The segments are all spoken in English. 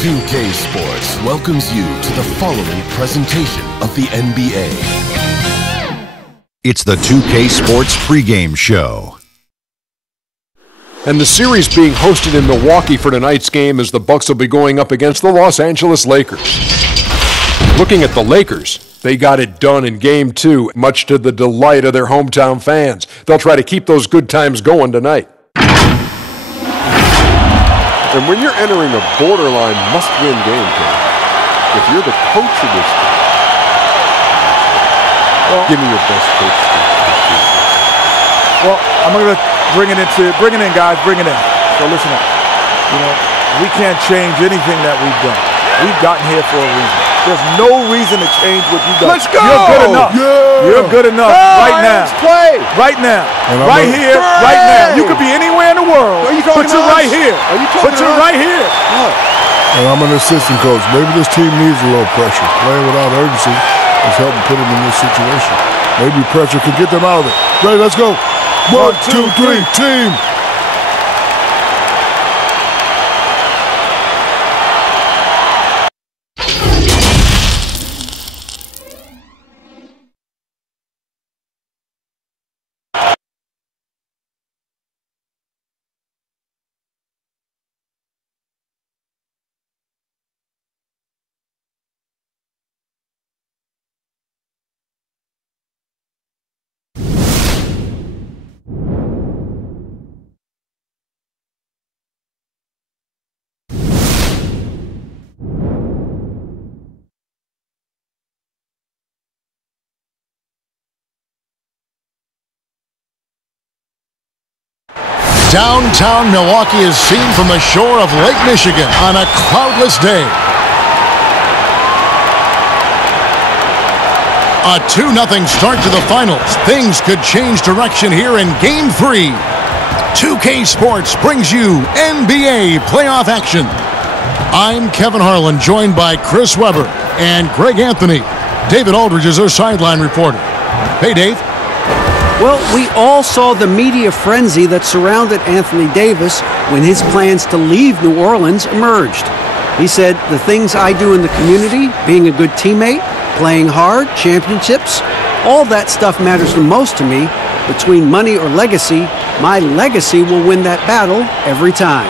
2K Sports welcomes you to the following presentation of the NBA. It's the 2K Sports pregame show. And the series being hosted in Milwaukee for tonight's game as the Bucks will be going up against the Los Angeles Lakers. Looking at the Lakers, they got it done in Game 2, much to the delight of their hometown fans. They'll try to keep those good times going tonight. And when you're entering a borderline must-win game, if you're the coach of this team, give me your best coach speech. Well, I'm going to bring it in, guys, bring it in. So listen up. You know, we can't change anything that we've done. We've gotten here for a reason. There's no reason to change what you've done. Let's go! You're good enough. Yeah. You're good enough right now. Play. Right now. Right here, right now. You could be anywhere in the world. But you're right here. But you're right here. What? And I'm an assistant coach. Maybe this team needs a little pressure. Playing without urgency is helping put them in this situation. Maybe pressure could get them out of it. Ready, let's go. 1, 2, 3, team. Downtown Milwaukee is seen from the shore of Lake Michigan on a cloudless day. A 2-0 start to the finals. Things could change direction here in Game 3. 2K Sports brings you NBA playoff action. I'm Kevin Harlan, joined by Chris Webber and Greg Anthony. David Aldridge is our sideline reporter. Hey, Dave. Well, we all saw the media frenzy that surrounded Anthony Davis when his plans to leave New Orleans emerged. He said, the things I do in the community, being a good teammate, playing hard, championships, all that stuff matters the most to me. Between money or legacy, my legacy will win that battle every time.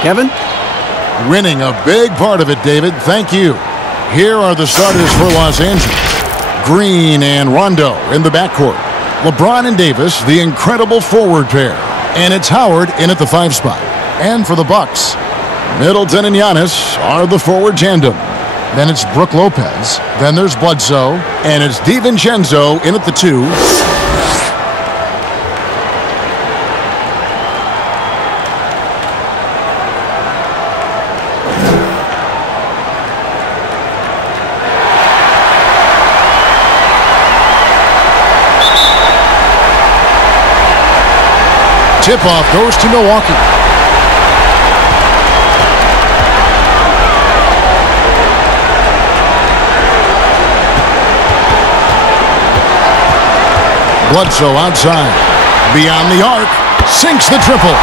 Kevin? Winning a big part of it, David. Thank you. Here are the starters for Los Angeles. Green and Rondo in the backcourt. LeBron and Davis, the incredible forward pair. And it's Howard in at the 5 spot. And for the Bucks, Middleton and Giannis are the forward tandem. Then it's Brook Lopez. Then there's Bledsoe. And it's DiVincenzo in at the 2. Tip-off goes to Milwaukee. Bledsoe outside. Beyond the arc. Sinks the triple.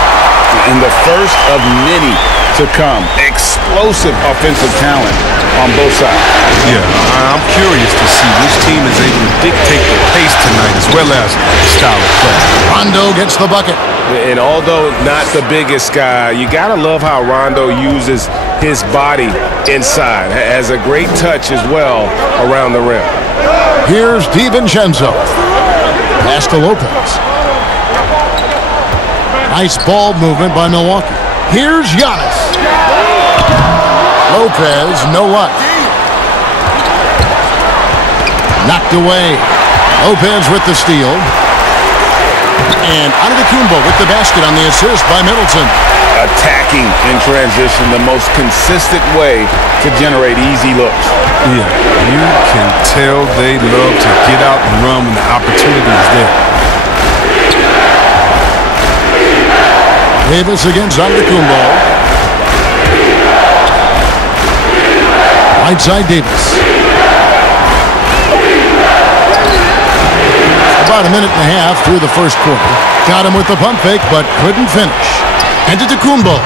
And the first of many to come. Explosive offensive talent on both sides. Yeah, I'm curious to see which team is able to dictate the pace tonight as well as the style of play. Rondo gets the bucket. And although not the biggest guy, you got to love how Rondo uses his body inside. Has a great touch as well around the rim. Here's DiVincenzo. Pass to Lopez. Nice ball movement by Milwaukee. Here's Giannis. Lopez, no luck. Knocked away. Lopez with the steal. And Antetokounmpo with the basket on the assist by Middleton. Attacking in transition, the most consistent way to generate easy looks. Yeah, you can tell they love to get out and run when the opportunity is there. Davis against Antetokounmpo. Right side Davis. About a minute and a half through the first quarter. Got him with the pump fake, but couldn't finish. Antetokounmpo.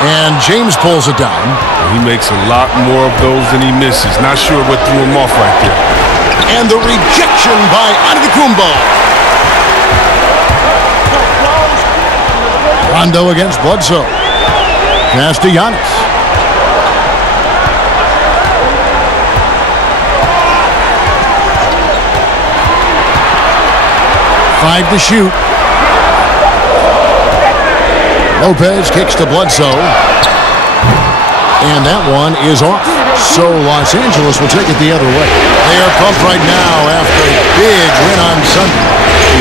And James pulls it down. He makes a lot more of those than he misses. Not sure what threw him off right there. And the rejection by Antetokounmpo. Rondo against Bledsoe. Pass to Giannis. Five to shoot. Lopez kicks to Bledsoe. And that one is off. So Los Angeles will take it the other way. They are pumped right now after a big win on Sunday.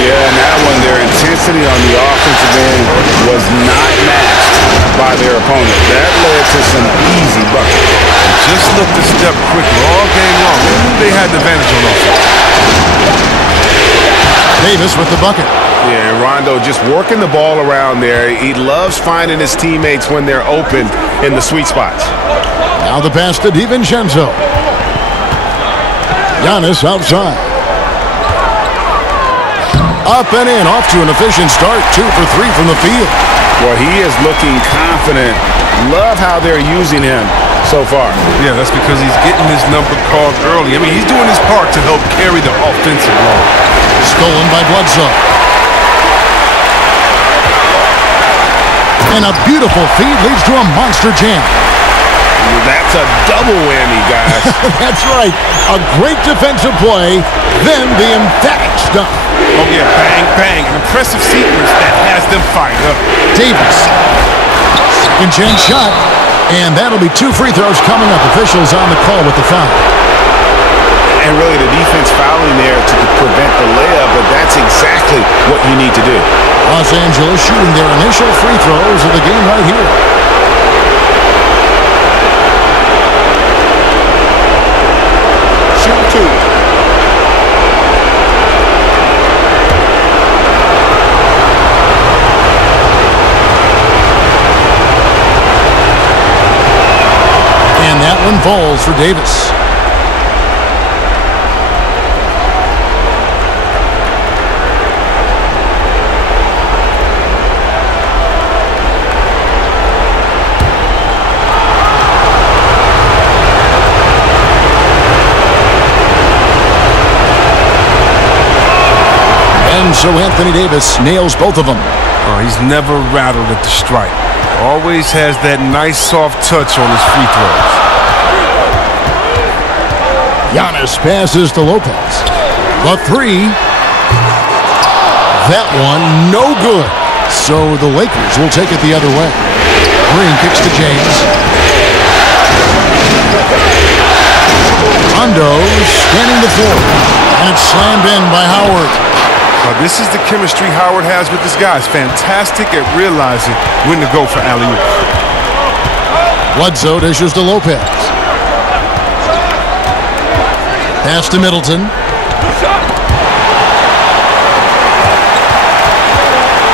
Yeah, and that one, their intensity on the offensive end was not matched by their opponent. That led to some easy buckets. Just looked a step quicker all game long. They knew they had the advantage on offense. Davis with the bucket. Yeah, and Rondo just working the ball around there. He loves finding his teammates when they're open in the sweet spots. Now the pass to DiVincenzo. Giannis outside. Up and in, off to an efficient start. 2 for 3 from the field. Well, he is looking confident. Love how they're using him so far. Yeah, that's because he's getting his number called early. I mean, he's doing his part to help carry the offensive load. Stolen by Bledsoe. And a beautiful feed leads to a monster jam. That's a double whammy, guys. That's right. A great defensive play, then the emphatic stuff. Oh, yeah, bang, bang. An impressive sequence that has them fired up. Davis. Second chance shot. And that'll be 2 free throws coming up. Officials on the call with the foul. And really the defense fouling there to prevent the layup, but that's exactly what you need to do. Los Angeles shooting their initial free throws of the game right here. Shoot 2. And that one falls for Davis. And so Anthony Davis nails both of them. Oh, he's never rattled at the strike. Always has that nice soft touch on his free throws. Giannis passes to Lopez. The 3. That one no good. So the Lakers will take it the other way. Green kicks to James. Rondo scanning the floor. And it's slammed in by Howard. This is the chemistry Howard has with his guys. Fantastic at realizing when to go for alley-oop. Bledsoe dishes to Lopez. Pass to Middleton.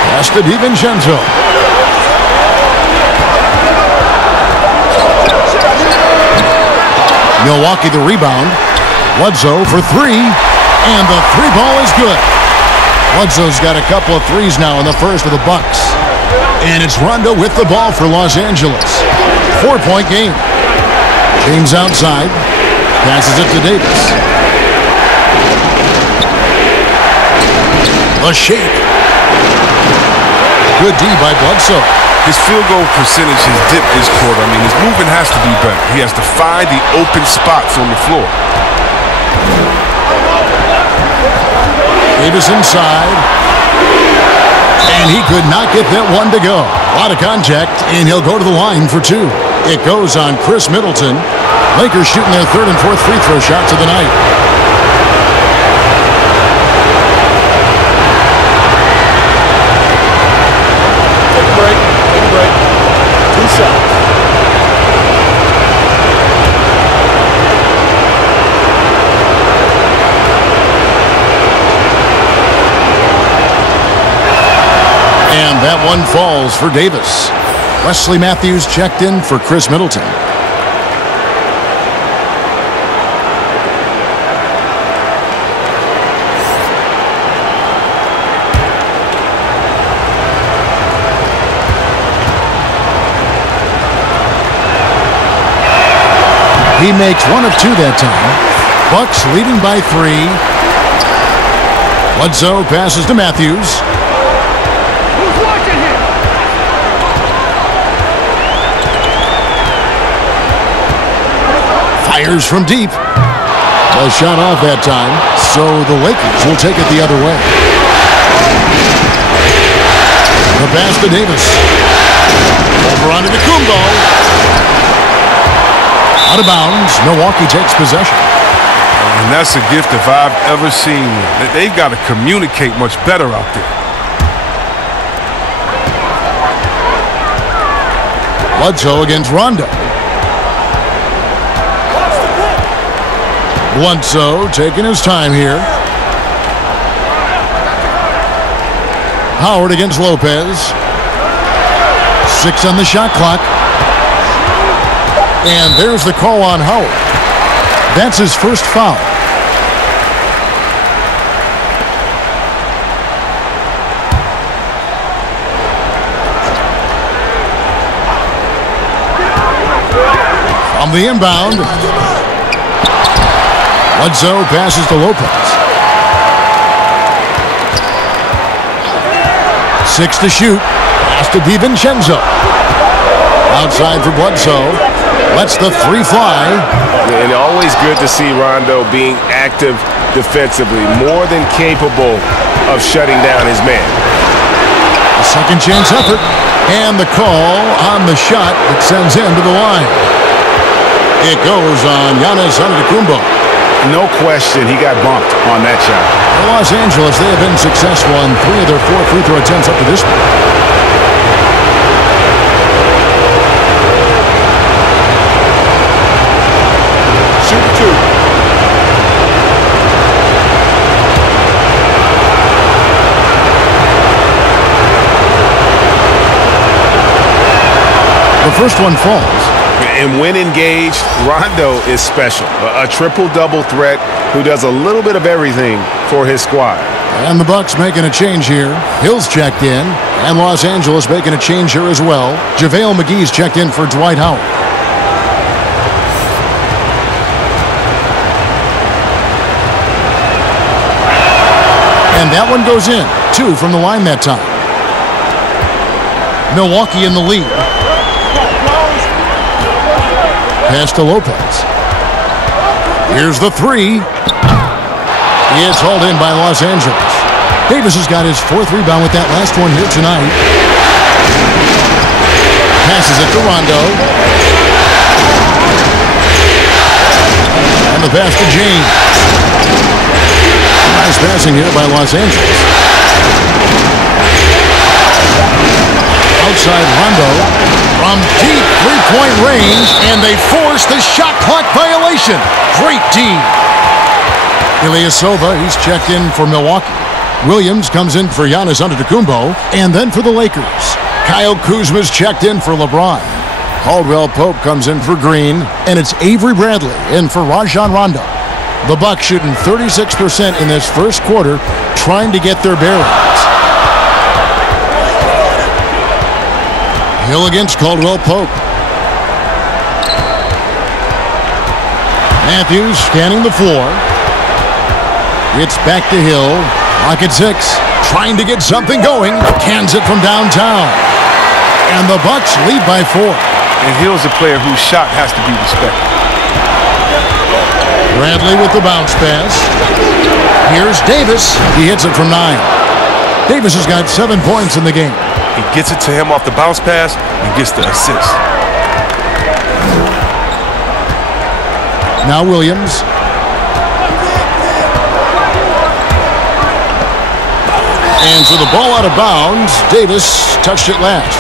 Pass to DiVincenzo. Milwaukee the rebound. Bledsoe for 3. And the 3 ball is good. Bledsoe's got a couple of threes now in the first for the Bucks. And it's Rondo with the ball for Los Angeles. 4-point game. James outside. Passes it to Davis. The shake. Good D by Bledsoe. His field goal percentage has dipped this quarter. I mean, his movement has to be better. He has to find the open spots on the floor. Davis inside. And he could not get that one to go. A lot of contact, and he'll go to the line for 2. It goes on Chris Middleton. Lakers shooting their 3rd and 4th free throw shots of the night. Take a break. Take a break. 2 shots. And that one falls for Davis. Wesley Matthews checked in for Chris Middleton. He makes 1 of 2 that time. Bucks leading by 3. Bledsoe passes to Matthews. Who's watching him? Fires from deep. A shot off that time, so the Lakers will take it the other way. The pass to Davis. Over onto the Kumbo. Out of bounds. Milwaukee takes possession. And that's a gift if I've ever seen one. They've got to communicate much better out there. Bledsoe against Rondo. Bledsoe taking his time here. Howard against Lopez. 6 on the shot clock. And there's the call on Howard. That's his first foul. From the inbound. Bledsoe passes to Lopez. 6 to shoot. Pass to DiVincenzo. Outside for Bledsoe. Lets the 3 fly. And always good to see Rondo being active defensively. More than capable of shutting down his man. A second chance effort. And the call on the shot that sends him to the line. It goes on Giannis Antetokounmpo. No question he got bumped on that shot. For Los Angeles, they have been successful on 3 of their 4 free throw attempts up to this point. Shoot 2. The first one falls. And when engaged, Rondo is special. A triple-double threat who does a little bit of everything for his squad. And the Bucks making a change here. Hill's checked in. And Los Angeles making a change here as well. JaVale McGee's checked in for Dwight Howard. And that one goes in. 2 from the line that time. Milwaukee in the lead. Pass to Lopez. Here's the 3. It's hauled in by Los Angeles. Davis has got his 4th rebound with that last one here tonight. Passes it to Rondo. And the pass to James. Nice passing here by Los Angeles. Outside Rondo from deep three-point range, and they force the shot clock violation. Great D. Ilyasova, he's checked in for Milwaukee. Williams comes in for Giannis Antetokounmpo, and then for the Lakers. Kyle Kuzma's checked in for LeBron. Caldwell Pope comes in for Green, and it's Avery Bradley in for Rajon Rondo. The Bucks shooting 36% in this first quarter, trying to get their bearings. Hill against Caldwell Pope. Matthews scanning the floor. It's back to Hill. Clock at 6. Trying to get something going. Cans it from downtown. And the Bucks lead by 4. And Hill's a player whose shot has to be respected. Bradley with the bounce pass. Here's Davis. He hits it from 9. Davis has got 7 points in the game. He gets it to him off the bounce pass and gets the assist. Now Williams. And for the ball out of bounds, Davis touched it last.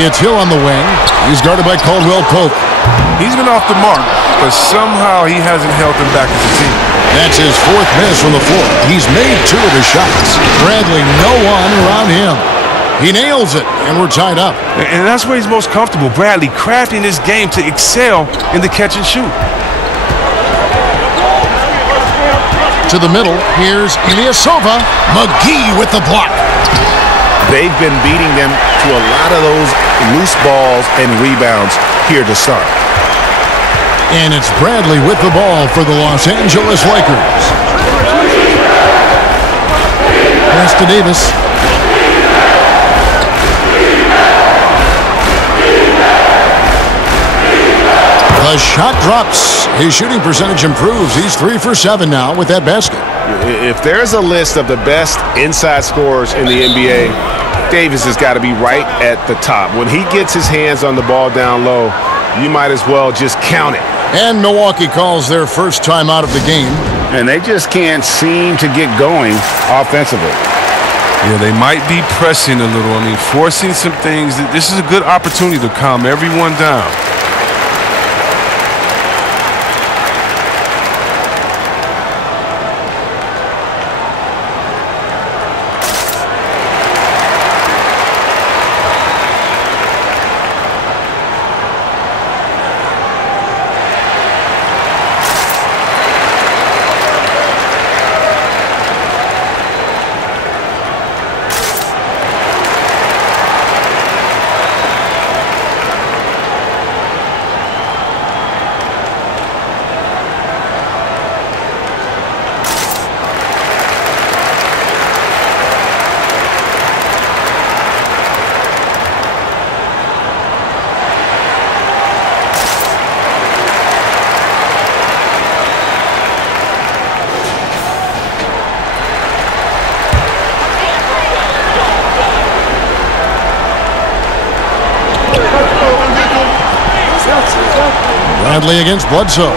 It's Hill on the wing. He's guarded by Caldwell Pope. He's been off the mark, but somehow he hasn't held them back as a team. That's his 4th miss from the floor. He's made 2 of his shots. Bradley, no one around him. He nails it, and we're tied up. And that's where he's most comfortable. Bradley crafting this game to excel in the catch and shoot. To the middle, here's Ilyasova. McGee with the block. They've been beating them to a lot of those loose balls and rebounds here to start. And it's Bradley with the ball for the Los Angeles Lakers. Pass to Davis. The shot drops. His shooting percentage improves. He's 3 for 7 now with that basket. If there's a list of the best inside scorers in the NBA, Davis has got to be right at the top. When he gets his hands on the ball down low, you might as well just count it. And Milwaukee calls their first time out of the game. And they just can't seem to get going offensively. Yeah, they might be pressing a little. I mean, forcing some things. This is a good opportunity to calm everyone down. Bradley against Bledsoe.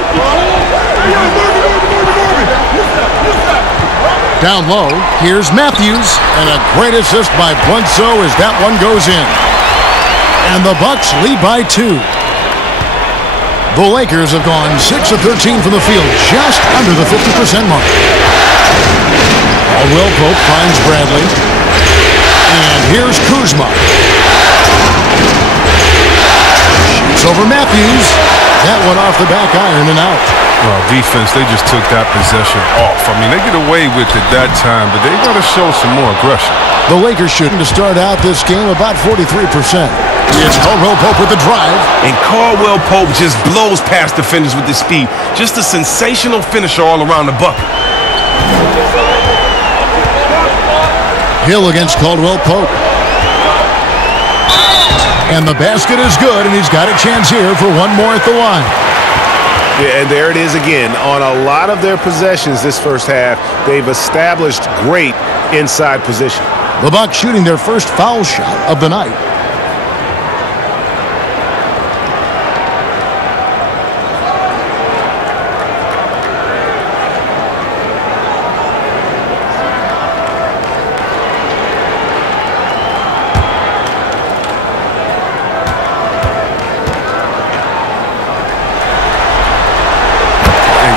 Down low, here's Matthews, and a great assist by Bledsoe as that one goes in. And the Bucks lead by 2. The Lakers have gone 6 of 13 from the field, just under the 50% mark. Caldwell Pope finds Bradley. And here's Kuzma. Shoots over Matthews. That one off the back iron and out. Well, defense, they just took that possession off. I mean, they get away with it that time, but they got to show some more aggression. The Lakers shooting to start out this game about 43%. It's Caldwell Pope with the drive. And Caldwell Pope just blows past defenders with his speed. Just a sensational finisher all around the bucket. Hill against Caldwell Pope. And the basket is good, and he's got a chance here for one more at the line. Yeah, and there it is again. On a lot of their possessions this first half, they've established great inside position. The Bucks shooting their first foul shot of the night.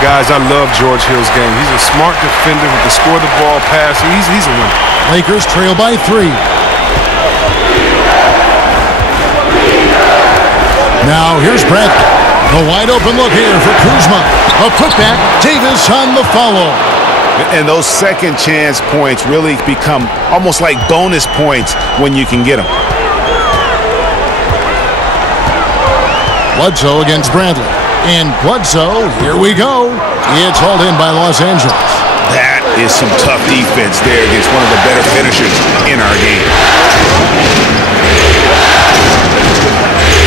Guys, I love George Hill's game. He's a smart defender who can score the ball, pass. He's a winner. Lakers trail by 3. Now here's Bradley. The wide open look here for Kuzma. A putback. Davis on the follow. And those second chance points really become almost like bonus points when you can get them. Bledsoe against Bradley. And Bledsoe, here we go. It's hauled in by Los Angeles. That is some tough defense there against one of the better finishers in our game.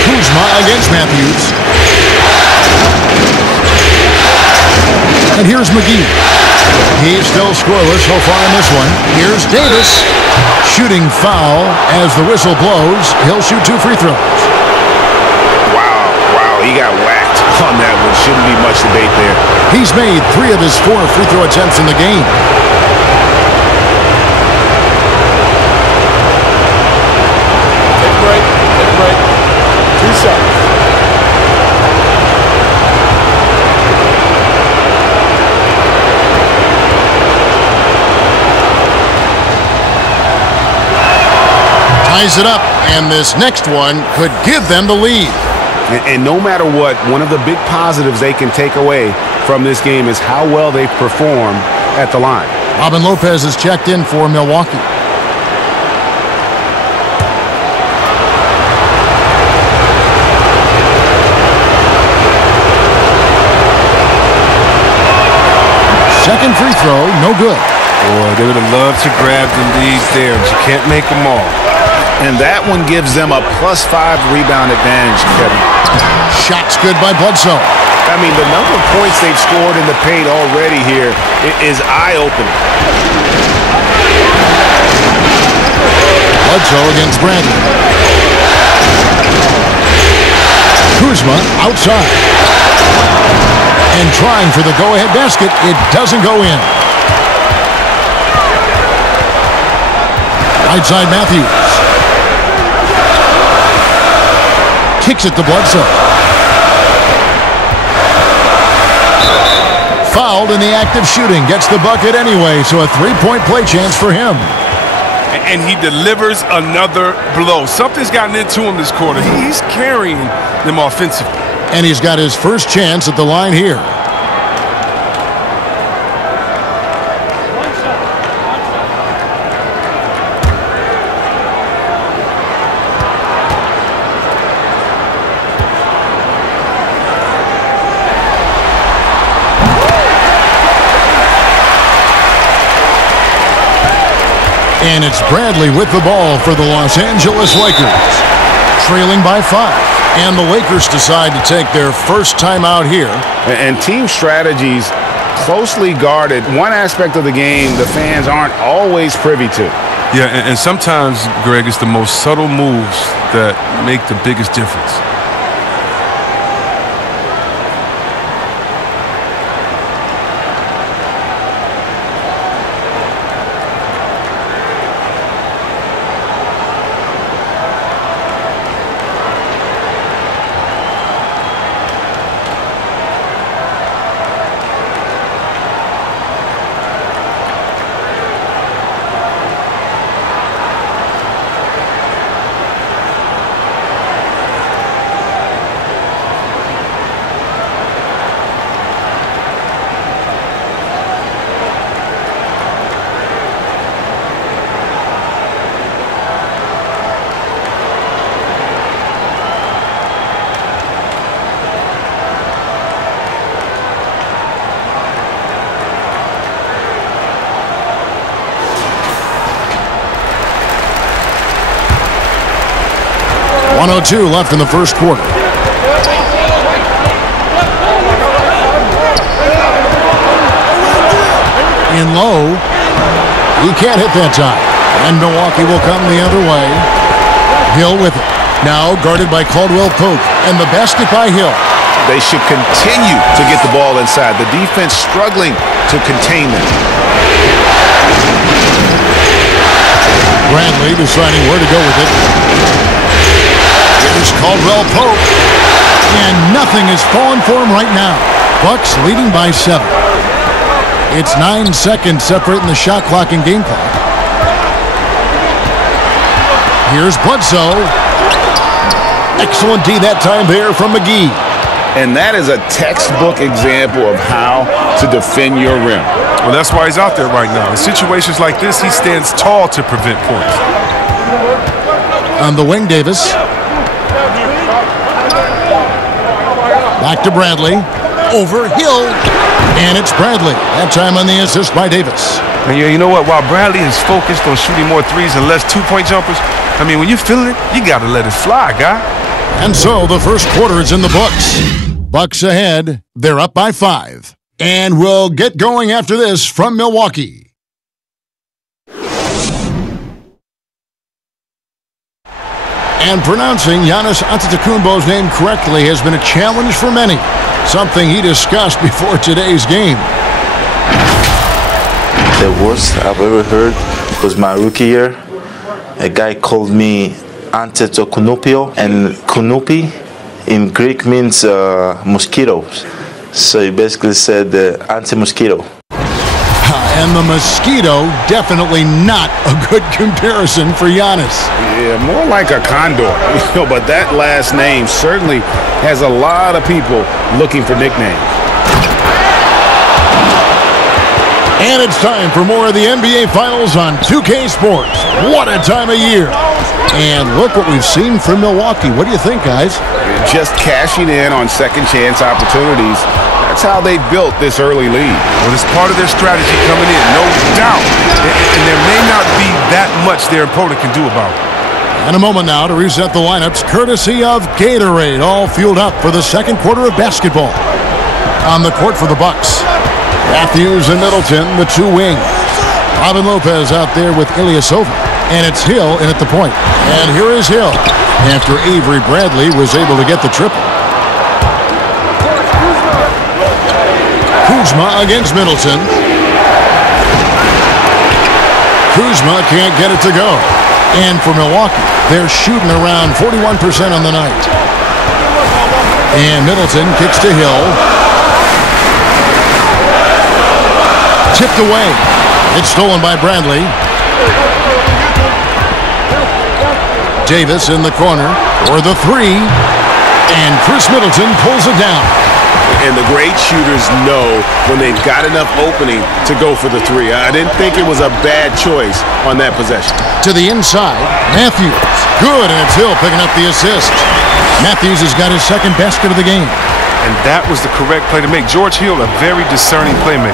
Kuzma against Matthews. And here's McGee. He's still scoreless so far in this one. Here's Davis. Shooting foul as the whistle blows. He'll shoot 2 free throws. Wow, he got whacked on that one. Shouldn't be much debate there. He's made 3 of his 4 free throw attempts in the game. Take a break. 2 seconds. Ties it up, and this next one could give them the lead. And no matter what, one of the big positives they can take away from this game is how well they perform at the line. Robin Lopez is checked in for Milwaukee. Second free throw, no good. Boy, they would have loved to grab the lead there, but you can't make them all. And that one gives them a +5 rebound advantage, Kevin. Shot's good by Bledsoe. I mean, the number of points they've scored in the paint already here is eye-opening. Bledsoe against Bradley. Kuzma outside. And trying for the go-ahead basket, it doesn't go in. Right side Matthews. Kicks it to Bledsoe. Fouled in the act of shooting. Gets the bucket anyway, so a three-point play chance for him. And he delivers another blow. Something's gotten into him this quarter. He's carrying them offensively. And he's got his first chance at the line here. And it's Bradley with the ball for the Los Angeles Lakers. Trailing by 5. And the Lakers decide to take their first timeout here. And team strategies closely guarded. One aspect of the game the fans aren't always privy to. Yeah, and sometimes, Greg, it's the most subtle moves that make the biggest difference. .102 left in the first quarter. In low. He can't hit that time. And Milwaukee will come the other way. Hill with it. Now guarded by Caldwell Pope. And the basket by Hill. They should continue to get the ball inside. The defense struggling to contain them. Bradley deciding where to go with it. Here's Caldwell Pope. And nothing is falling for him right now. Bucks leading by 7. It's 9 seconds separating the shot clock and game clock. Here's Bledsoe. Excellent D that time there from McGee. And that is a textbook example of how to defend your rim. Well, that's why he's out there right now. In situations like this, he stands tall to prevent points. On the wing, Davis. Back to Bradley. Over Hill. And it's Bradley. That time on the assist by Davis. And you know what? While Bradley is focused on shooting more threes and less two-point jumpers, I mean, when you're feeling it, you got to let it fly, guy. And so the first quarter is in the books. Bucks ahead. They're up by 5. And we'll get going after this from Milwaukee. And pronouncing Giannis Antetokounmpo's name correctly has been a challenge for many, something he discussed before today's game. The worst I've ever heard was my rookie year. A guy called me Antetokounmpo, and Kunupi in Greek means mosquitoes. So he basically said anti-mosquito. And the mosquito, definitely not a good comparison for Giannis. Yeah, more like a condor. But that last name certainly has a lot of people looking for nicknames. And it's time for more of the NBA Finals on 2K Sports. What a time of year. And look what we've seen from Milwaukee. What do you think, guys? Just cashing in on second chance opportunities. That's how they built this early lead. Well, it's part of their strategy coming in, no doubt. And there may not be that much their opponent can do about it. And a moment now to reset the lineups, courtesy of Gatorade, all fueled up for the second quarter of basketball. On the court for the Bucks, Matthews and Middleton, the two wings. Robin Lopez out there with Ilyasova. And it's Hill in at the point. And here is Hill after Avery Bradley was able to get the triple. Kuzma against Middleton. Kuzma can't get it to go. And for Milwaukee, they're shooting around 41% on the night. And Middleton kicks to Hill. Tipped away. It's stolen by Bradley. Davis in the corner for the three. And Chris Middleton pulls it down. And the great shooters know when they've got enough opening to go for the three. I didn't think it was a bad choice on that possession. To the inside, Matthews. Good, and it's Hill picking up the assist. Matthews has got his second basket of the game. And that was the correct play to make. George Hill, a very discerning playmaker.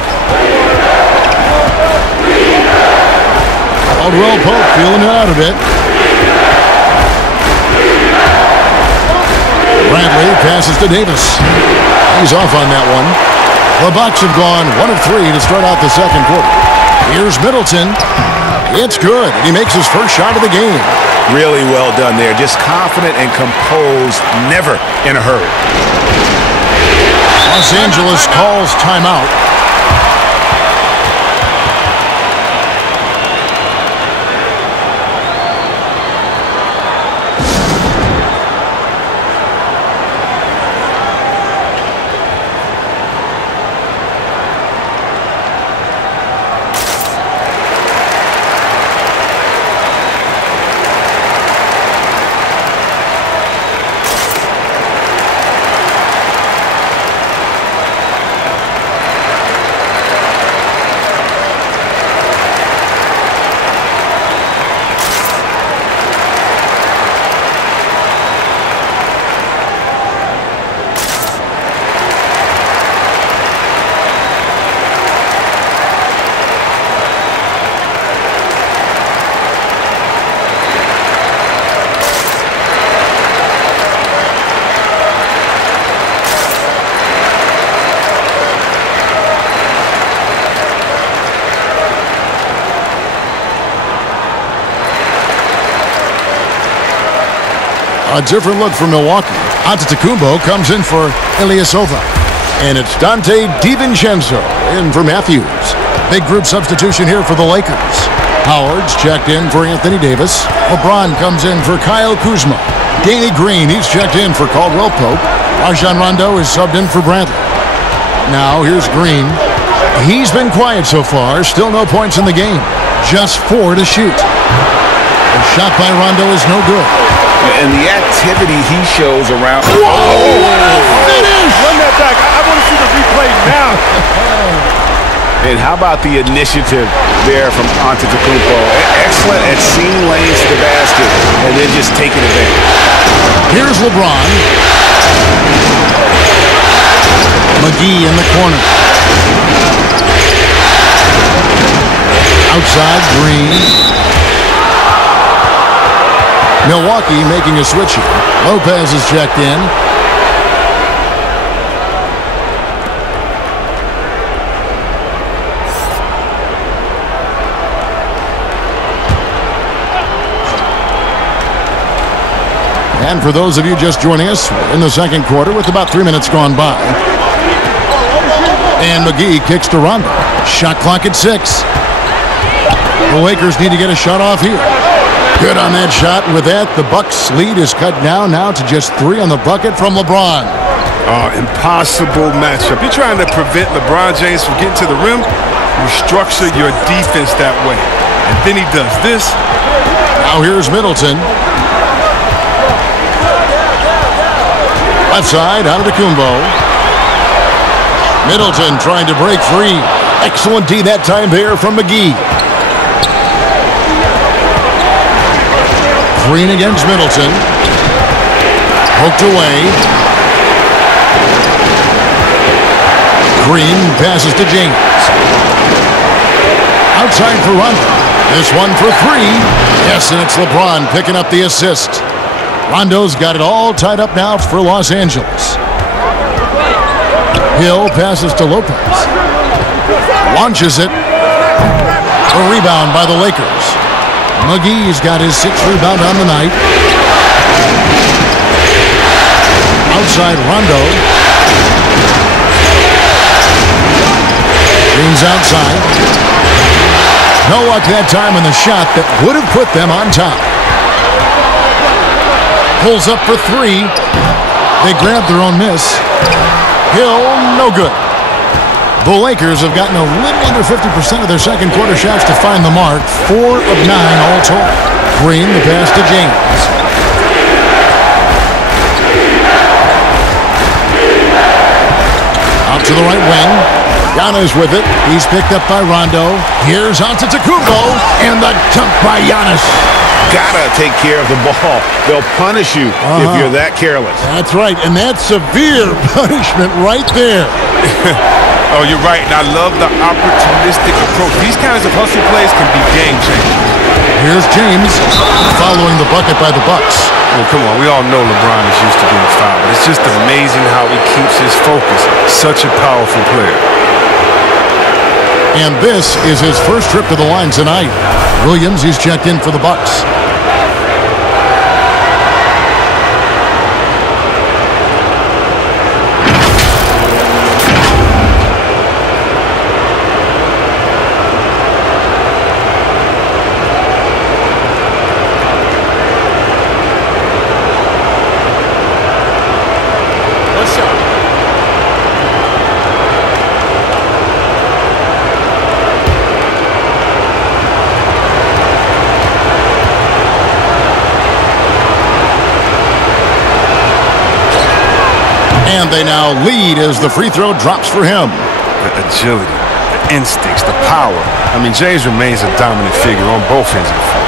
Caldwell Pope feeling it out a bit. Bradley passes to Davis. He's off on that one. The Bucks have gone 1 of 3 to start out the second quarter. Here's Middleton. It's good. He makes his first shot of the game. Really well done there. Just confident and composed, never in a hurry. Los Angeles calls timeout. A different look for Milwaukee. Antetokounmpo comes in for Ilyasova. And it's Dante DiVincenzo in for Matthews. Big group substitution here for the Lakers. Howard's checked in for Anthony Davis. LeBron comes in for Kyle Kuzma. Danny Green, he's checked in for Caldwell Pope. Rajon Rondo is subbed in for Bradley. Now here's Green. He's been quiet so far. Still no points in the game. Just 4 to shoot. The shot by Rondo is no good. And the activity he shows around. Whoa! Finish! Run that back. I want to see the replay now. And how about the initiative there from Antetokounmpo? Excellent at seeing lanes to the basket and then just taking advantage. Here's LeBron. McGee in the corner. Outside, Green. Milwaukee making a switch here. Lopez is checked in. And for those of you just joining us, we're in the second quarter with about 3 minutes gone by. And McGee kicks to Rondo. Shot clock at 6. The Lakers need to get a shot off here. Good on that shot. And with that, the Bucks' lead is cut down now to just 3 on the bucket from LeBron. Impossible matchup. You're trying to prevent LeBron James from getting to the rim. You structure your defense that way. And then he does this. Now here's Middleton. Left side, out of the Kumbo. Middleton trying to break free. Excellent D that time there from McGee. Green against Middleton. Poked away. Green passes to James. Outside for Rondo. This one for three. Yes, and it's LeBron picking up the assist. Rondo's got it all tied up now for Los Angeles. Hill passes to Lopez. Launches it. A rebound by the Lakers. McGee's got his 6th rebound on the night. Outside Rondo. Green's outside. No luck that time on the shot that would have put them on top. Pulls up for three. They grab their own miss. Hill, no good. The Lakers have gotten a little under 50% of their second quarter shots to find the mark. 4 of 9 all total. Green, the pass to James. Out to the right wing. Giannis with it. He's picked up by Rondo. Here's Antetokounmpo. And the dunk by Giannis. Gotta take care of the ball. They'll punish you if you're that careless. That's right. And that's severe punishment right there. Oh, you're right, and I love the opportunistic approach. These kinds of hustle plays can be game changers. Here's James following the bucket by the Bucks. Well, come on, we all know LeBron is used to being fouled, but it's just amazing how he keeps his focus. Such a powerful player. And this is his first trip to the line tonight. Williams, he's checked in for the Bucks. And they now lead as the free throw drops for him. The agility, the instincts, the power. I mean, James remains a dominant figure on both ends of the floor.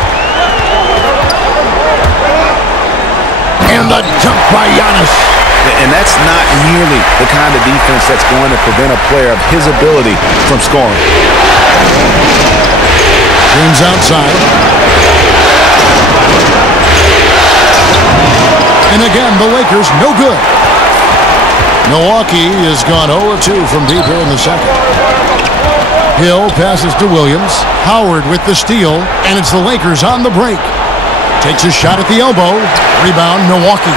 And the dunk by Giannis. And that's not nearly the kind of defense that's going to prevent a player of his ability from scoring. James outside. And again, the Lakers no good. Milwaukee has gone 0-2 from deep here in the second. Hill passes to Williams. Howard with the steal, and it's the Lakers on the break. Takes a shot at the elbow. Rebound, Milwaukee.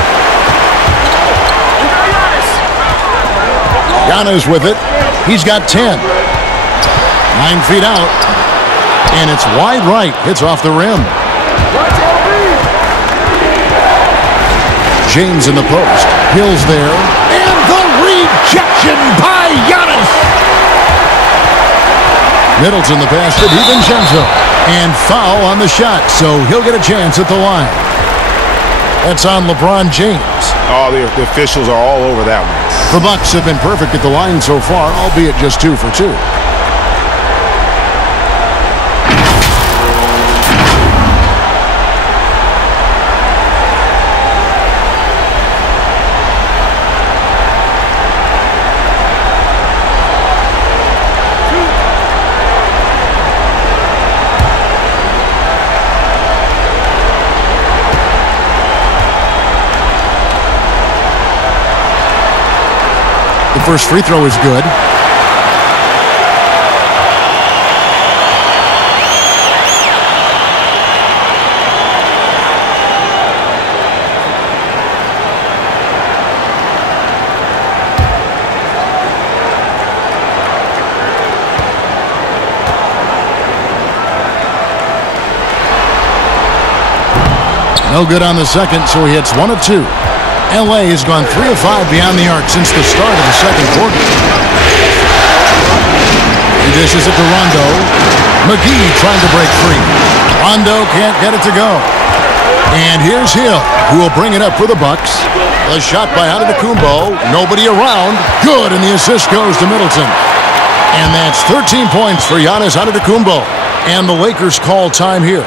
Giannis with it. He's got 10. 9 feet out. And it's wide right. Hits off the rim. James in the post. Hill's there. And the rejection by Giannis. Middleton the pass to DiVincenzo. And foul on the shot, so he'll get a chance at the line. That's on LeBron James. Oh, the officials are all over that one. The Bucks have been perfect at the line so far, albeit just 2 for 2. The first free throw is good. No good on the second, so he hits 1 of 2. L.A. has gone 3 of 5 beyond the arc since the start of the second quarter. He dishes it to Rondo. McGee trying to break free. Rondo can't get it to go. And here's Hill, who will bring it up for the Bucks. A shot by Antetokounmpo. Nobody around. Good, and the assist goes to Middleton. And that's 13 points for Giannis Antetokounmpo. And the Lakers call time here.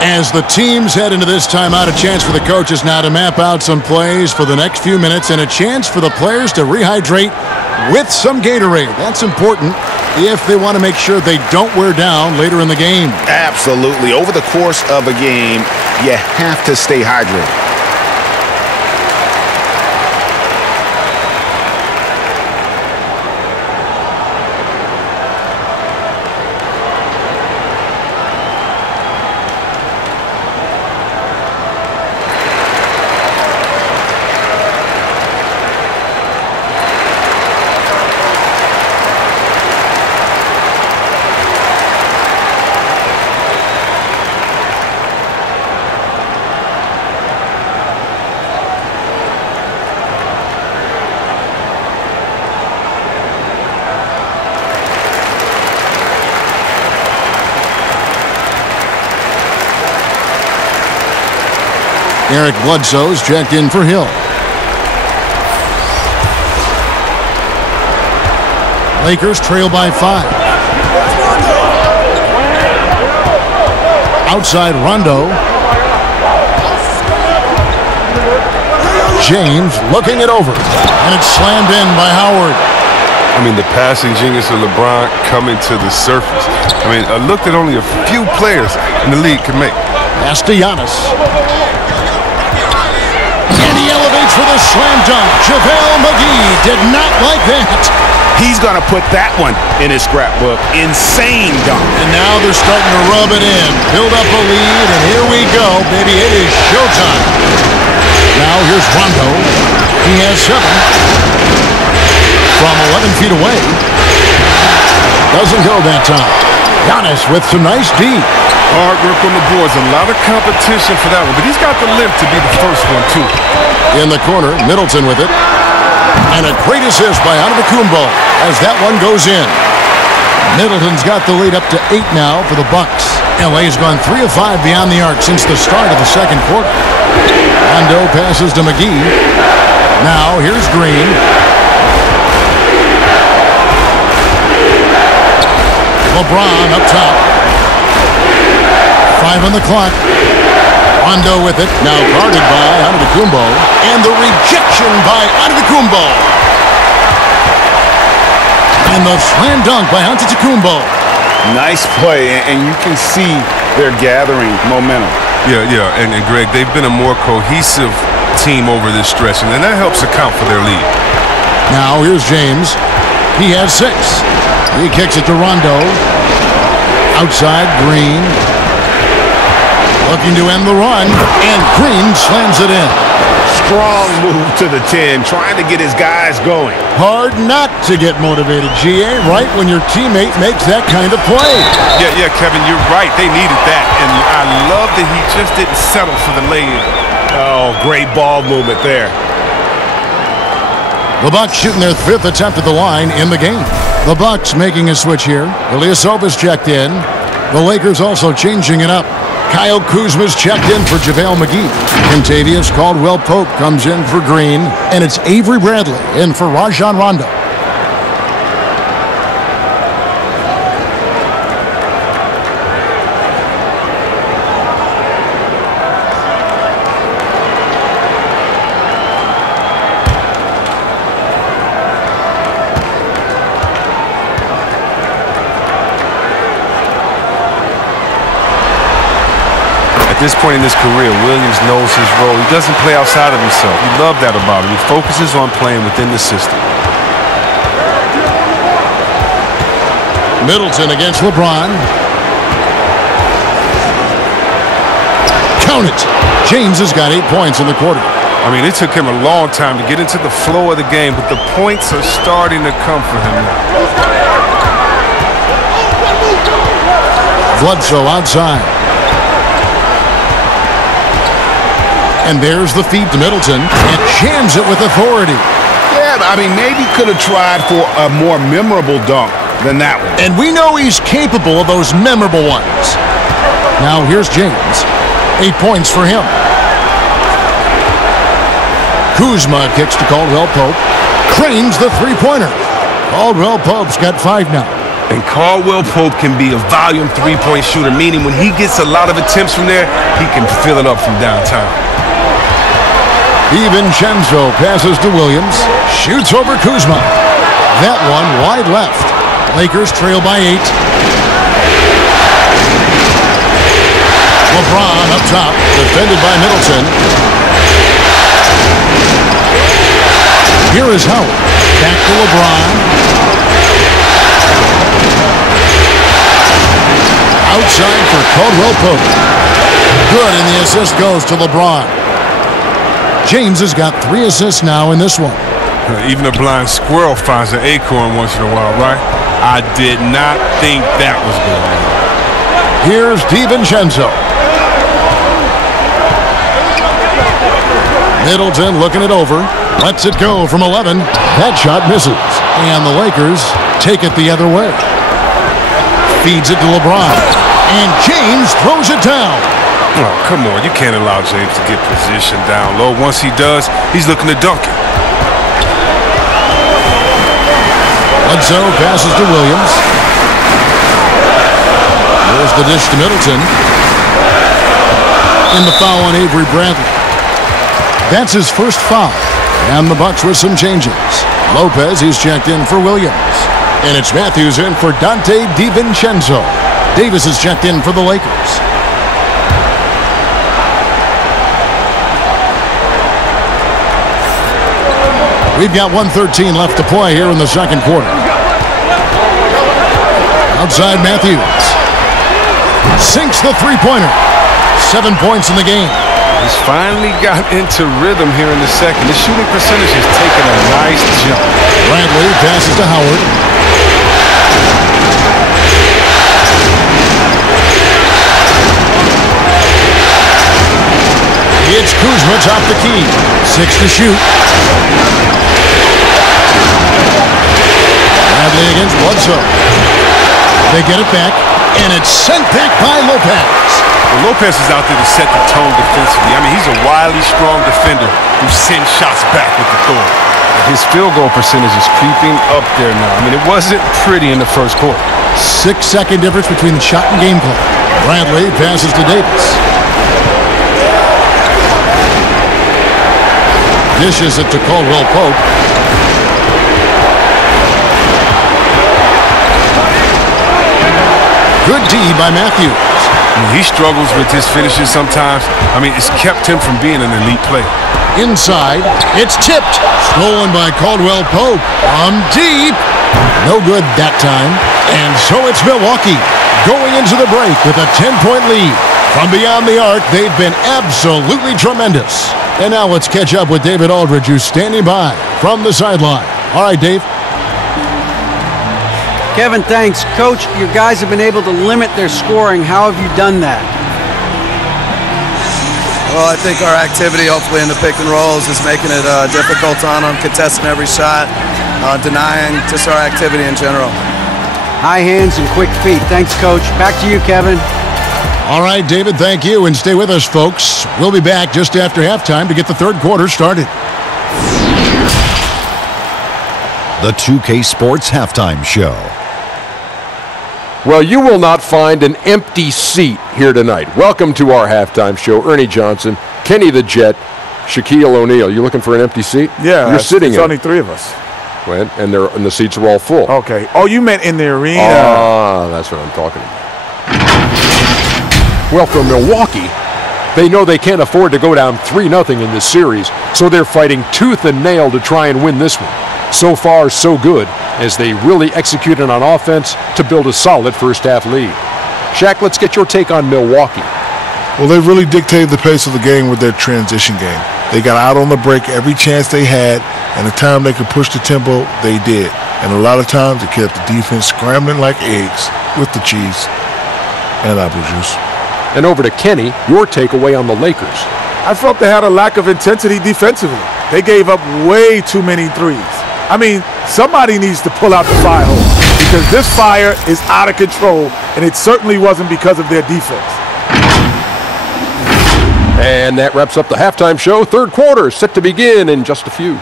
As the teams head into this timeout, a chance for the coaches now to map out some plays for the next few minutes and a chance for the players to rehydrate with some Gatorade. That's important if they want to make sure they don't wear down later in the game. Absolutely. Over the course of a game, you have to stay hydrated. Eric Bledsoe's checked in for Hill. Lakers trail by 5. Outside Rondo. James looking it over. And it's slammed in by Howard. I mean, the passing genius of LeBron coming to the surface. I mean, a look that only a few players in the league can make. Pass to Giannis. And he elevates for the slam dunk. JaVale McGee did not like that. He's going to put that one in his scrapbook. Insane dunk. And now they're starting to rub it in. Build up a lead, and here we go, baby. It is showtime. Now here's Rondo. He has 7. From 11 feet away. Doesn't go that time. Giannis with some nice D. Hard work on the boards. A lot of competition for that one, but he's got the limp to be the first one, too. In the corner, Middleton with it. And a great assist by Antetokounmpo as that one goes in. Middleton's got the lead up to 8 now for the Bucks. LA's gone 3 of 5 beyond the arc since the start of the second quarter. Rondo passes to McGee. Now here's Green. LeBron up top. 5 on the clock. Rondo with it. Now guarded by Antetokounmpo. And the rejection by Antetokounmpo. And the slam dunk by Antetokounmpo. Nice play, and you can see they're gathering momentum. Yeah, and Greg, they've been a more cohesive team over this stretch, and that helps account for their lead. Now here's James. He has 6. He kicks it to Rondo. Outside, Green. Looking to end the run, and Green slams it in. Strong move to the 10, trying to get his guys going. Hard not to get motivated, GA, right when your teammate makes that kind of play. Yeah, Kevin, you're right. They needed that, and I love that he just didn't settle for the lay-in. Oh, great ball movement there. The Bucks shooting their 5th attempt at the line in the game. The Bucks making a switch here. Ilyasova's checked in. The Lakers also changing it up. Kyle Kuzma's checked in for JaVale McGee. Contavious Caldwell-Pope comes in for Green. And it's Avery Bradley in for Rajon Rondo. At this point in his career, Williams knows his role. He doesn't play outside of himself. We love that about him. He focuses on playing within the system. Middleton against LeBron. Count it. James has got 8 points in the quarter. I mean, it took him a long time to get into the flow of the game, but the points are starting to come for him. Bledsoe outside. And there's the feed to Middleton, and jams it with authority. Yeah, I mean, maybe could have tried for a more memorable dunk than that one. And we know he's capable of those memorable ones. Now here's James. 8 points for him. Kuzma kicks to Caldwell Pope. Cranes the three-pointer. Caldwell Pope's got 5 now. And Caldwell Pope can be a volume three-point shooter, meaning when he gets a lot of attempts from there, he can fill it up from downtown. DiVincenzo passes to Williams. Shoots over Kuzma. That one wide left. Lakers trail by 8. LeBron up top, defended by Middleton. Here is Howard. Back to LeBron. Outside for Caldwell Pope. Good, and the assist goes to LeBron. James has got 3 assists now in this one. Even a blind squirrel finds an acorn once in a while, right? I did not think that was going on. Here's DiVincenzo. Middleton looking it over. Lets it go from 11. That shot misses. And the Lakers take it the other way. Feeds it to LeBron. And James throws it down. Oh, come on. You can't allow James to get position down low. Once he does, he's looking to dunk it. Bledsoe passes to Williams. There's the dish to Middleton. And the foul on Avery Bradley. That's his first foul. And the Bucks with some changes. Lopez, he's checked in for Williams. And it's Matthews in for Dante DiVincenzo. Davis is checked in for the Lakers. We've got 1:13 left to play here in the second quarter. Outside Matthews. Sinks the three-pointer. 7 points in the game. He's finally got into rhythm here in the second. The shooting percentage has taken a nice jump. Bradley passes to Howard. It's Kuzma top the key. 6 to shoot. Bradley against Bledsoe. They get it back, and it's sent back by Lopez. Well, Lopez is out there to set the tone defensively. I mean, he's a wildly strong defender who sends shots back with authority. His field goal percentage is creeping up there now. I mean, it wasn't pretty in the first quarter. 6-second difference between the shot and game clock. Bradley passes to Davis. Dishes it to Caldwell Pope. Good D by Matthews. He struggles with his finishes sometimes. I mean, it's kept him from being an elite player. Inside, it's tipped. Stolen by Caldwell Pope. From deep. No good that time. And so it's Milwaukee going into the break with a 10-point lead. From beyond the arc, they've been absolutely tremendous. And now let's catch up with David Aldridge, who's standing by from the sideline. All right, Dave. Kevin, thanks. Coach, your guys have been able to limit their scoring. How have you done that? Well, I think our activity, hopefully in the pick and rolls, is making it difficult on them, contesting every shot, denying just our activity in general. High hands and quick feet. Thanks, Coach. Back to you, Kevin. All right, David, thank you. And stay with us, folks. We'll be back just after halftime to get the third quarter started. The 2K Sports Halftime Show. Well, you will not find an empty seat here tonight. Welcome to our halftime show. Ernie Johnson, Kenny the Jet, Shaquille O'Neal. You looking for an empty seat? Yeah, you're sitting in. It's only 3 of us. Well, and the seats are all full. Okay. Oh, you meant in the arena. Ah, that's what I'm talking about. Well, for Milwaukee, they know they can't afford to go down 3-0 in this series, so they're fighting tooth and nail to try and win this one. So far, so good, as they really executed on offense to build a solid first-half lead. Shaq, let's get your take on Milwaukee. Well, they really dictated the pace of the game with their transition game. They got out on the break every chance they had, and the time they could push the tempo, they did. And a lot of times, it kept the defense scrambling like eggs with the cheese and apple juice. And over to Kenny, your takeaway on the Lakers. I felt they had a lack of intensity defensively. They gave up way too many threes. I mean, somebody needs to pull out the fire hose because this fire is out of control, and it certainly wasn't because of their defense. And that wraps up the halftime show. Third quarter set to begin in just a few.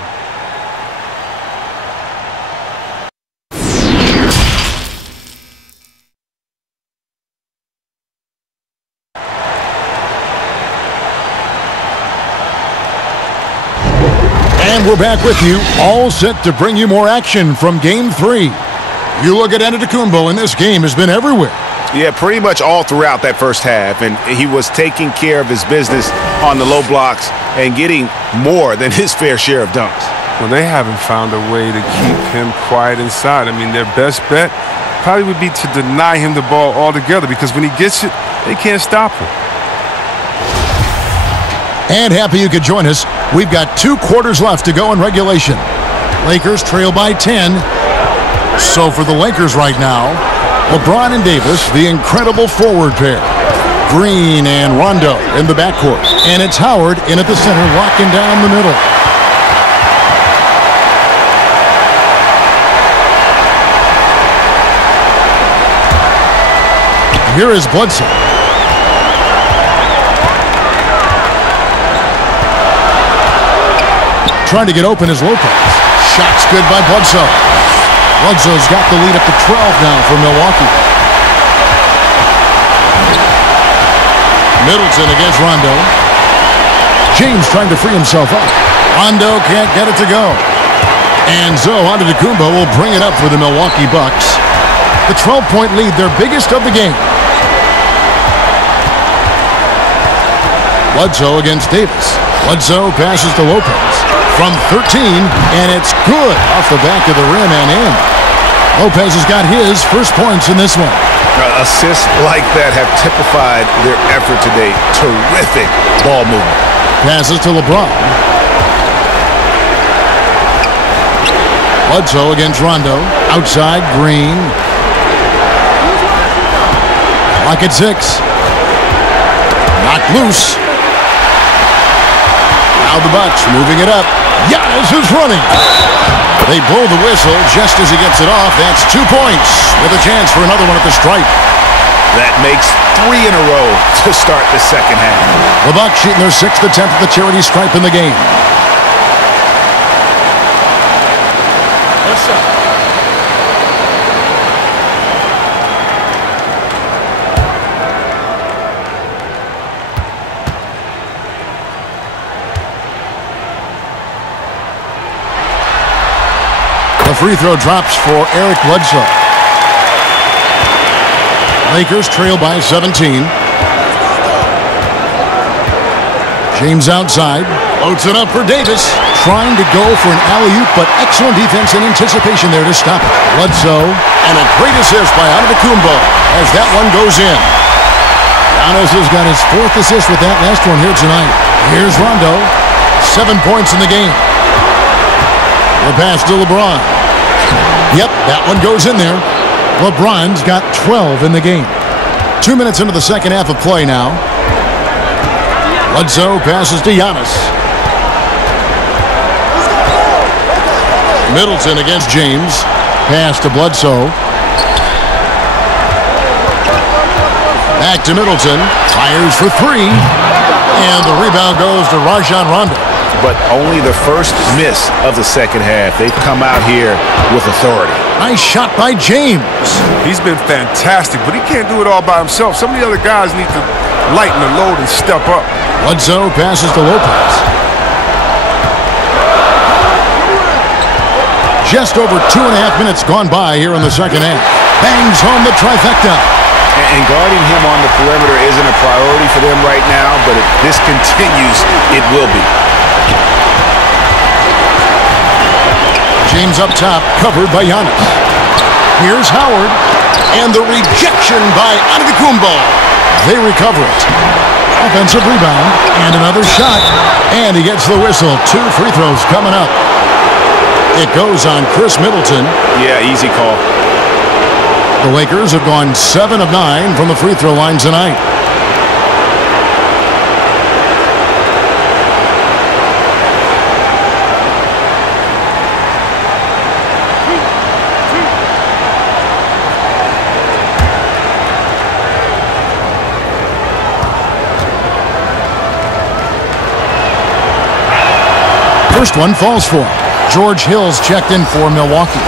And we're back with you, all set to bring you more action from Game 3. You look at Antetokounmpo, and this game has been everywhere. Yeah, pretty much all throughout that first half, and he was taking care of his business on the low blocks and getting more than his fair share of dunks. Well, they haven't found a way to keep him quiet inside. I mean, their best bet probably would be to deny him the ball altogether because when he gets it, they can't stop him. And happy you could join us. We've got 2 quarters left to go in regulation. Lakers trail by 10. So for the Lakers right now, LeBron and Davis, the incredible forward pair. Green and Rondo in the backcourt. And it's Howard in at the center, locking down the middle. Here is Bledsoe. Trying to get open is Lopez. Shot's good by Bledsoe. Bledsoe's got the lead up to 12 now for Milwaukee. Middleton against Rondo. James trying to free himself up. Rondo can't get it to go. And so Antetokounmpo will bring it up for the Milwaukee Bucks. The 12-point lead, their biggest of the game. Bledsoe against Davis. Bledsoe passes to Lopez. From 13, and it's good off the back of the rim and in. Lopez has got his first points in this one. Assists like that have typified their effort today. Terrific ball movement. Passes to LeBron. Bledsoe against Rondo. Outside, Green. Clock at 6. Knocked loose. Now the Bucks moving it up. Giannis is running. They blow the whistle just as he gets it off. That's 2 points with a chance for another one at the stripe. That makes 3 in a row to start the second half. The Bucks shooting their 6th attempt at the charity stripe in the game. What's up? The free throw drops for Eric Bledsoe. Lakers trail by 17. James outside. Loads it up for Davis. Trying to go for an alley-oop, but excellent defense and anticipation there to stop it. Bledsoe, and a great assist by Antetokounmpo as that one goes in. Giannis has got his 4th assist with that last one here tonight. Here's Rondo. 7 points in the game. The pass to LeBron. Yep, that one goes in there. LeBron's got 12 in the game. 2 minutes into the second half of play now. Bledsoe passes to Giannis. Middleton against James. Pass to Bledsoe. Back to Middleton. Fires for 3. And the rebound goes to Rajon Rondo. But only the first miss of the second half. They've come out here with authority. Nice shot by James. He's been fantastic, but he can't do it all by himself. Some of the other guys need to lighten the load and step up. Bledsoe passes to Lopez. Just over 2.5 minutes gone by here in the second half. Bangs home the trifecta. And guarding him on the perimeter isn't a priority for them right now, but if this continues, it will be. James up top, covered by Giannis. Here's Howard, and the rejection by Antetokounmpo. They recover it. Offensive rebound, and another shot, and he gets the whistle. 2 free throws coming up. It goes on Chris Middleton. Yeah, easy call. The Lakers have gone 7 of 9 from the free throw line tonight. First one falls for him. George Hill's checked in for Milwaukee.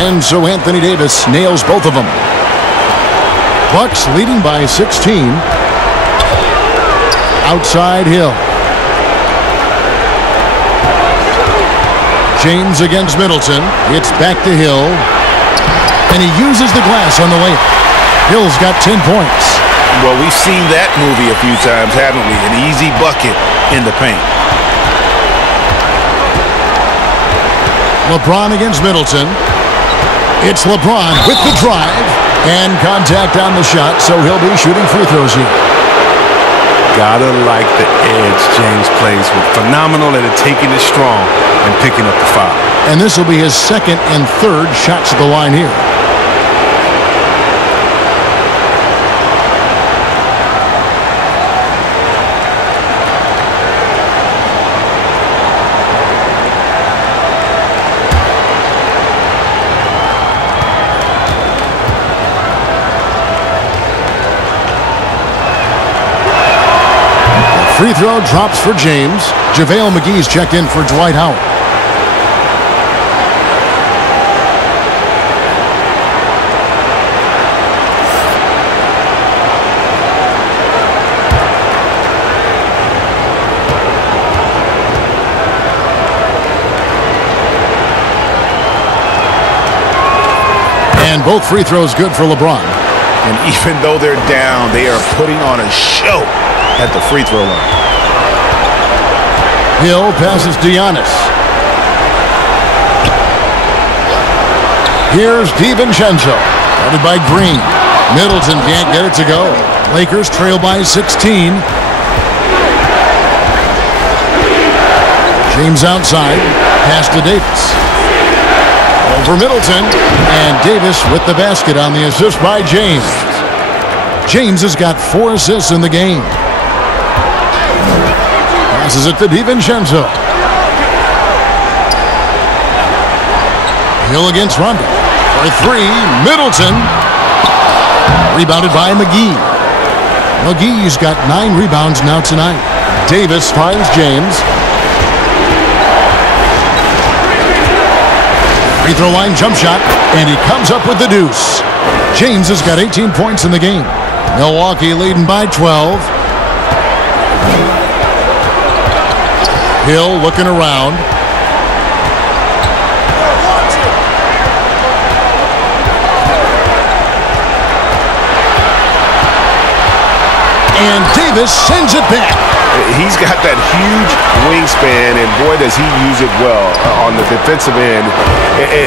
And so Anthony Davis nails both of them. Bucks leading by 16. Outside Hill. James against Middleton. It's back to Hill. And he uses the glass on the way. Hill's got 10 points. Well, we've seen that movie a few times, haven't we? An easy bucket in the paint. LeBron against Middleton. It's LeBron with the drive and contact on the shot, so he'll be shooting free throws here. Gotta like the edge James plays with. Phenomenal at it, taking it strong and picking up the foul. And this will be his second and third shots at the line here. Free throw drops for James. JaVale McGee's checked in for Dwight Howard. And both free throws good for LeBron. And even though they're down, they are putting on a show at the free throw line. Hill passes to Giannis. Here's DiVincenzo, guarded by Green. Middleton can't get it to go. Lakers trail by 16. James outside, pass to Davis. Over Middleton, and Davis with the basket on the assist by James. James has got 4 assists in the game. Passes it to DiVincenzo. Hill against Rondo. For 3, Middleton. Rebounded by McGee. McGee's got 9 rebounds now tonight. Davis finds James. Free throw line jump shot, and he comes up with the deuce. James has got 18 points in the game. Milwaukee leading by 12. Hill looking around. And Davis sends it back. He's got that huge wingspan, and boy, does he use it well on the defensive end.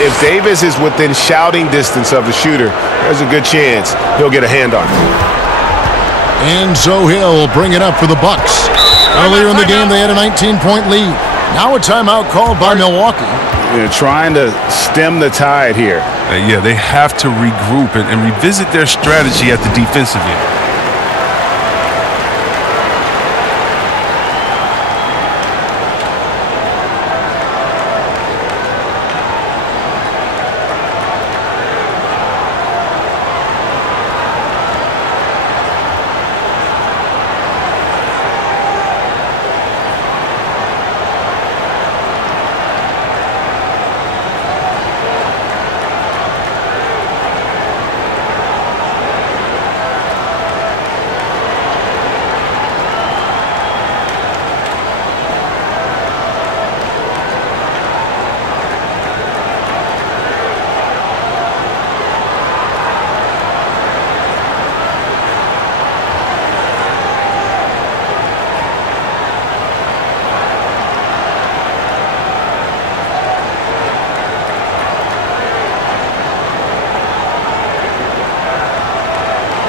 If Davis is within shouting distance of the shooter, there's a good chance he'll get a hand on it. And so Hill will bring it up for the Bucks. Earlier in the game, they had a 19-point lead. Now a timeout called by Milwaukee. They're trying to stem the tide here. Yeah, they have to regroup and revisit their strategy at the defensive end.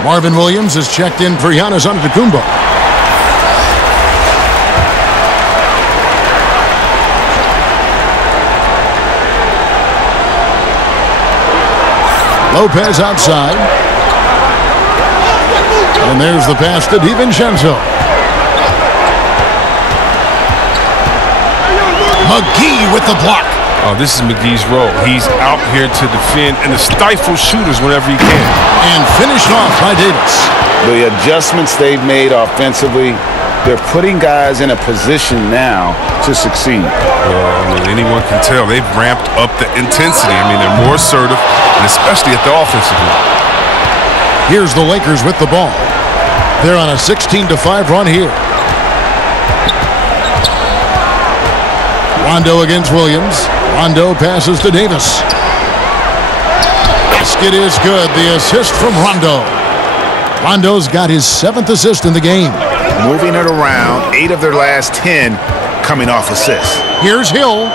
Marvin Williams is checked in for Giannis Antetokounmpo. Lopez outside. And there's the pass to DiVincenzo. McGee with the block. Oh, this is McGee's role. He's out here to defend and to stifle shooters whenever he can. And finished off by Davis. The adjustments they've made offensively, they're putting guys in a position now to succeed. Well, I mean, anyone can tell they've ramped up the intensity. I mean, they're more assertive, and especially at the offensive line. Here's the Lakers with the ball. They're on a 16-5 run here. Rondo against Williams. Rondo passes to Davis. Basket is good. The assist from Rondo. Rondo's got his 7th assist in the game. Moving it around, 8 of their last 10 coming off assists. Here's Hill.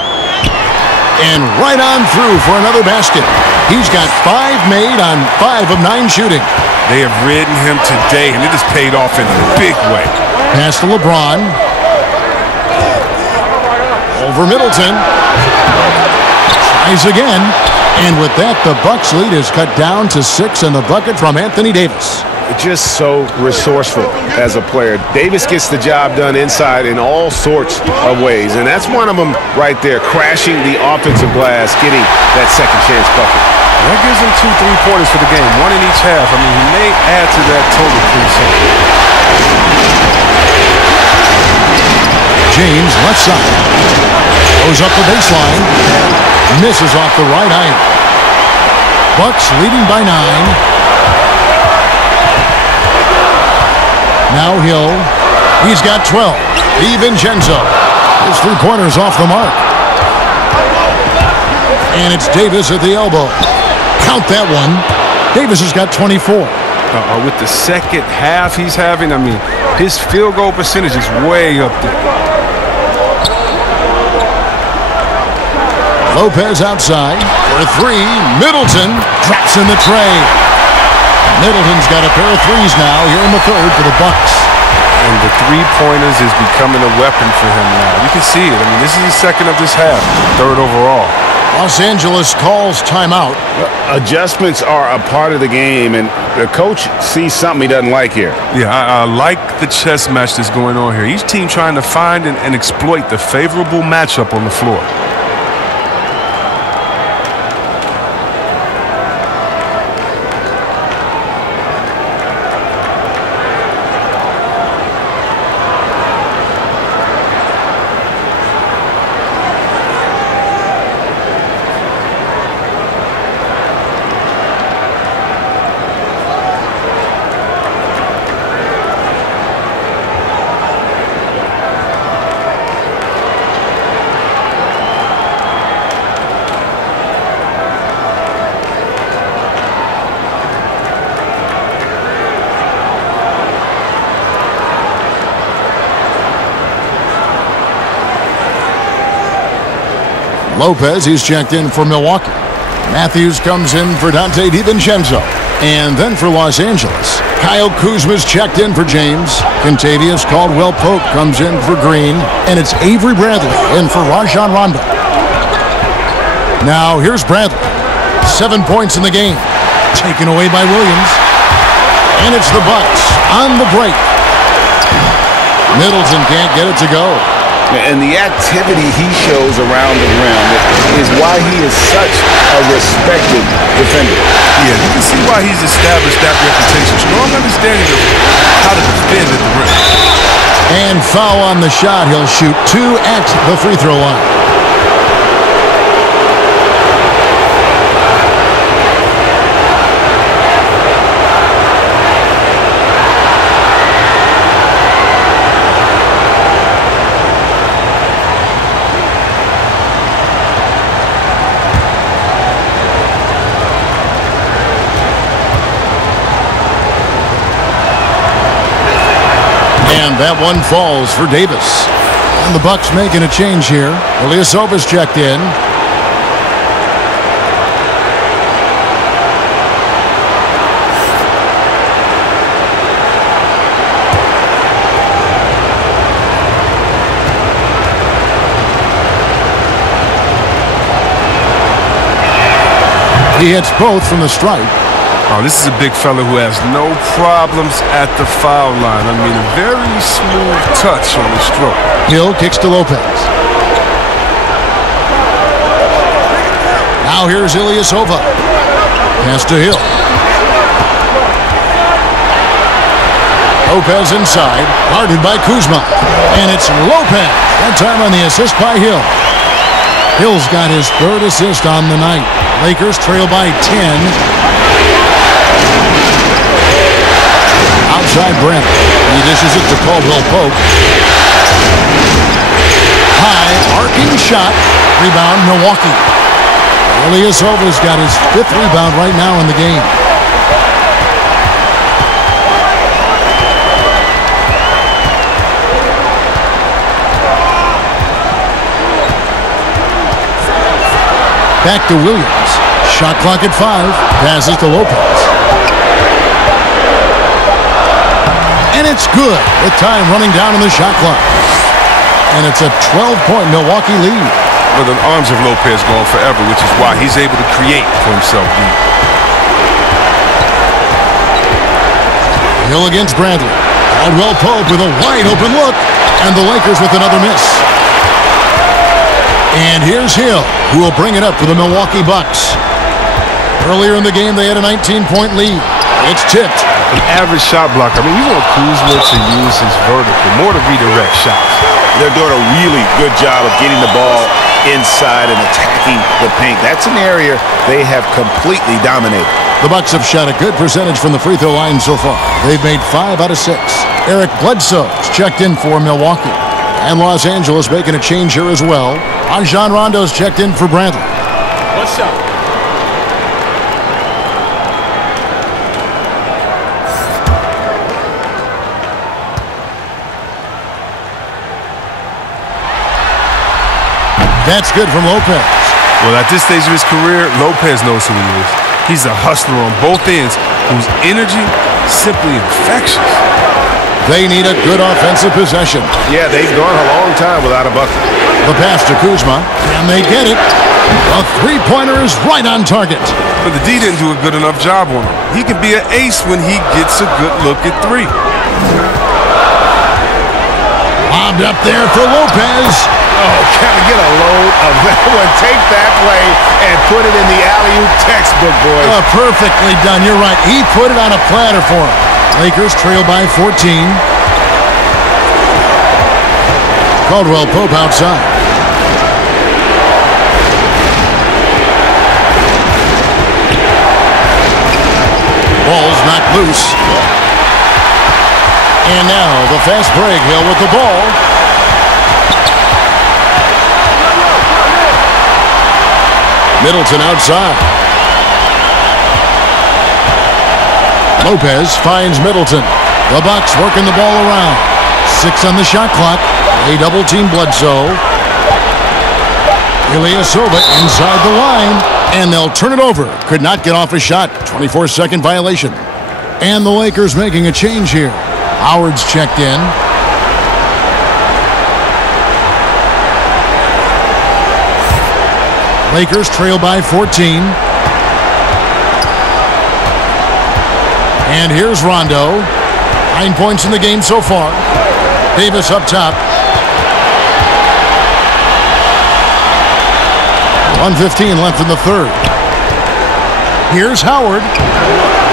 And right on through for another basket. He's got 5 made on 5 of 9 shooting. They have ridden him today, and it has paid off in a big way. Pass to LeBron. Over Middleton. Tries again. And with that, the Bucks lead is cut down to 6 and the bucket from Anthony Davis. Just so resourceful as a player. Davis gets the job done inside in all sorts of ways, and that's one of them right there, crashing the offensive glass, getting that second chance bucket. That gives him 2 3-pointers for the game, 1 in each half. I mean, he may add to that total pretty soon. James, left side. Goes up the baseline. Misses off the right iron. Bucks leading by 9. Now Hill. He's got 12. DiVincenzo. His 3-pointers off the mark. And it's Davis at the elbow. Count that one. Davis has got 24. With the second half he's having, I mean, his field goal percentage is way up there. Lopez outside for 3. Middleton drops in the tray. Middleton's got a pair of threes now here in the third for the Bucks. And the 3-pointers is becoming a weapon for him now. You can see it. I mean, this is the second of this half, 3rd overall. Los Angeles calls timeout. Adjustments are a part of the game, and the coach sees something he doesn't like here. Yeah, I like the chess match that's going on here. Each team trying to find and exploit the favorable matchup on the floor. Lopez, he's checked in for Milwaukee. Matthews comes in for Dante DiVincenzo. And then for Los Angeles, Kyle Kuzma's checked in for James. Contavious Caldwell-Pope comes in for Green. And it's Avery Bradley in for Rajon Rondo. Now here's Bradley. 7 points in the game. Taken away by Williams. And it's the Bucks on the break. Middleton can't get it to go. And the activity he shows around the rim is why he is such a respected defender. Yeah, you can see why he's established that reputation. Strong understanding of how to defend at the rim. And foul on the shot. He'll shoot 2 at the free throw line. And that one falls for Davis. And the Bucks making a change here. Ilyasova's checked in. He hits both from the stripe. Oh, this is a big fella who has no problems at the foul line. I mean, a very smooth touch on the stroke. Hill kicks to Lopez. Now here's Ilyasova. Pass to Hill. Lopez inside, guarded by Kuzma. And it's Lopez. That time on the assist by Hill. Hill's got his third assist on the night. Lakers trail by 10. Outside Brent. He dishes it to Caldwell Pope. High, arcing shot. Rebound, Milwaukee. Ilyasova's got his 5th rebound right now in the game. Back to Williams. Shot clock at 5. Passes to Lopez. And it's good with time running down on the shot clock. And it's a 12-point Milwaukee lead. Well, the arms of Lopez go on forever, which is why he's able to create for himself deep. Hill against Bradley. Caldwell Pope with a wide open look. And the Lakers with another miss. And here's Hill, who will bring it up for the Milwaukee Bucks. Earlier in the game, they had a 19-point lead. It's tipped. An average shot blocker. I mean, you want Kuzma to use his vertical, more to redirect shots. They're doing a really good job of getting the ball inside and attacking the paint. That's an area they have completely dominated. The Bucks have shot a good percentage from the free throw line so far. They've made 5 out of 6. Eric Bledsoe's checked in for Milwaukee. And Los Angeles making a change here as well. Rajon Rondo's checked in for Bradley. What's up? That's good from Lopez. Well, at this stage of his career, Lopez knows who he is. He's a hustler on both ends whose energy simply infectious. They need a good offensive possession. Yeah, they've gone a long time without a bucket. The pass to Kuzma, and they get it. A three-pointer is right on target. But the D didn't do a good enough job on him. He can be an ace when he gets a good look at 3. Lobbed up there for Lopez. Oh, can I get a load of that one? Take that play and put it in the alley-oop textbook, boys. Perfectly done. You're right. He put it on a platter for him. Lakers trail by 14. Caldwell Pope outside. Ball's knocked loose. And now the fast break. Hill with the ball. Middleton outside. Lopez finds Middleton. The Bucks working the ball around. 6 on the shot clock. They double-team Bledsoe. Ilyasova inside the line. And they'll turn it over. Could not get off a shot. 24-second violation. And the Lakers making a change here. Howard's checked in. Lakers trail by 14. And here's Rondo. 9 points in the game so far. Davis up top. 1:15 left in the third. Here's Howard.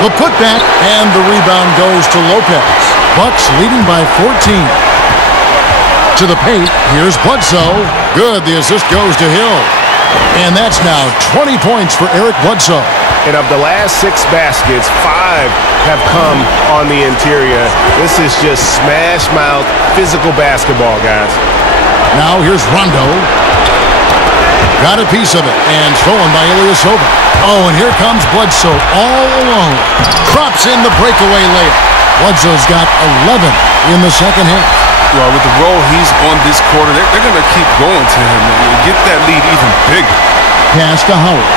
The putback, and the rebound goes to Lopez. Bucks leading by 14. To the paint, here's Bledsoe. Good, the assist goes to Hill. And that's now 20 points for Eric Bledsoe. And of the last 6 baskets, 5 have come on the interior. This is just smash-mouth physical basketball, guys. Now here's Rondo. Got a piece of it, and stolen by Ilyasova. Oh, and here comes Bledsoe all alone. Drops in the breakaway layup. Bledsoe's got 11 in the second half. Well, with the role he's on this quarter, they're going to keep going to him and get that lead even bigger. Pass to Howard.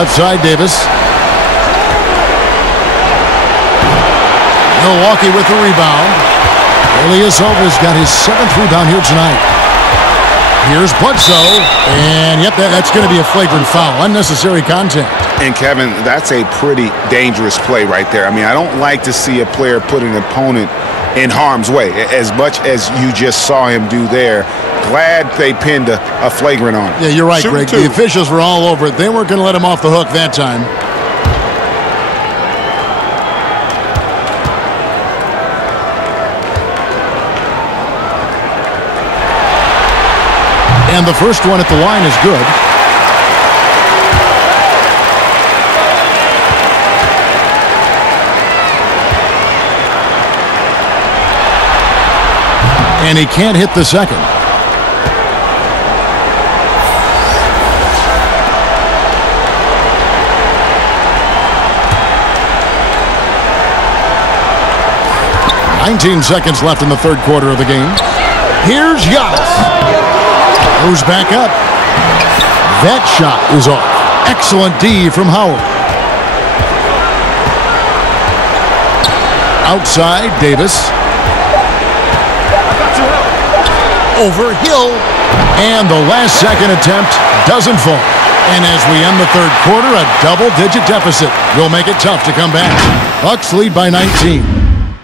Left side, Davis. Milwaukee with the rebound. Ilyasova's got his 7th rebound here tonight. Here's Bledsoe, and yep, that's going to be a flagrant foul, unnecessary contact. And Kevin, that's a pretty dangerous play right there. I mean, I don't like to see a player put an opponent in harm's way, as much as you just saw him do there. Glad they pinned a flagrant on him. Yeah, you're right, Greg. The officials were all over it. They weren't going to let him off the hook that time. And the first one at the line is good. And he can't hit the second. "19 seconds left in the third quarter of the game. Here's Giannis. Goes back up. That shot is off. Excellent D from Howard. Outside, Davis. Over Hill. And the last second attempt doesn't fall. And as we end the third quarter, a double-digit deficit will make it tough to come back. Bucks lead by 19.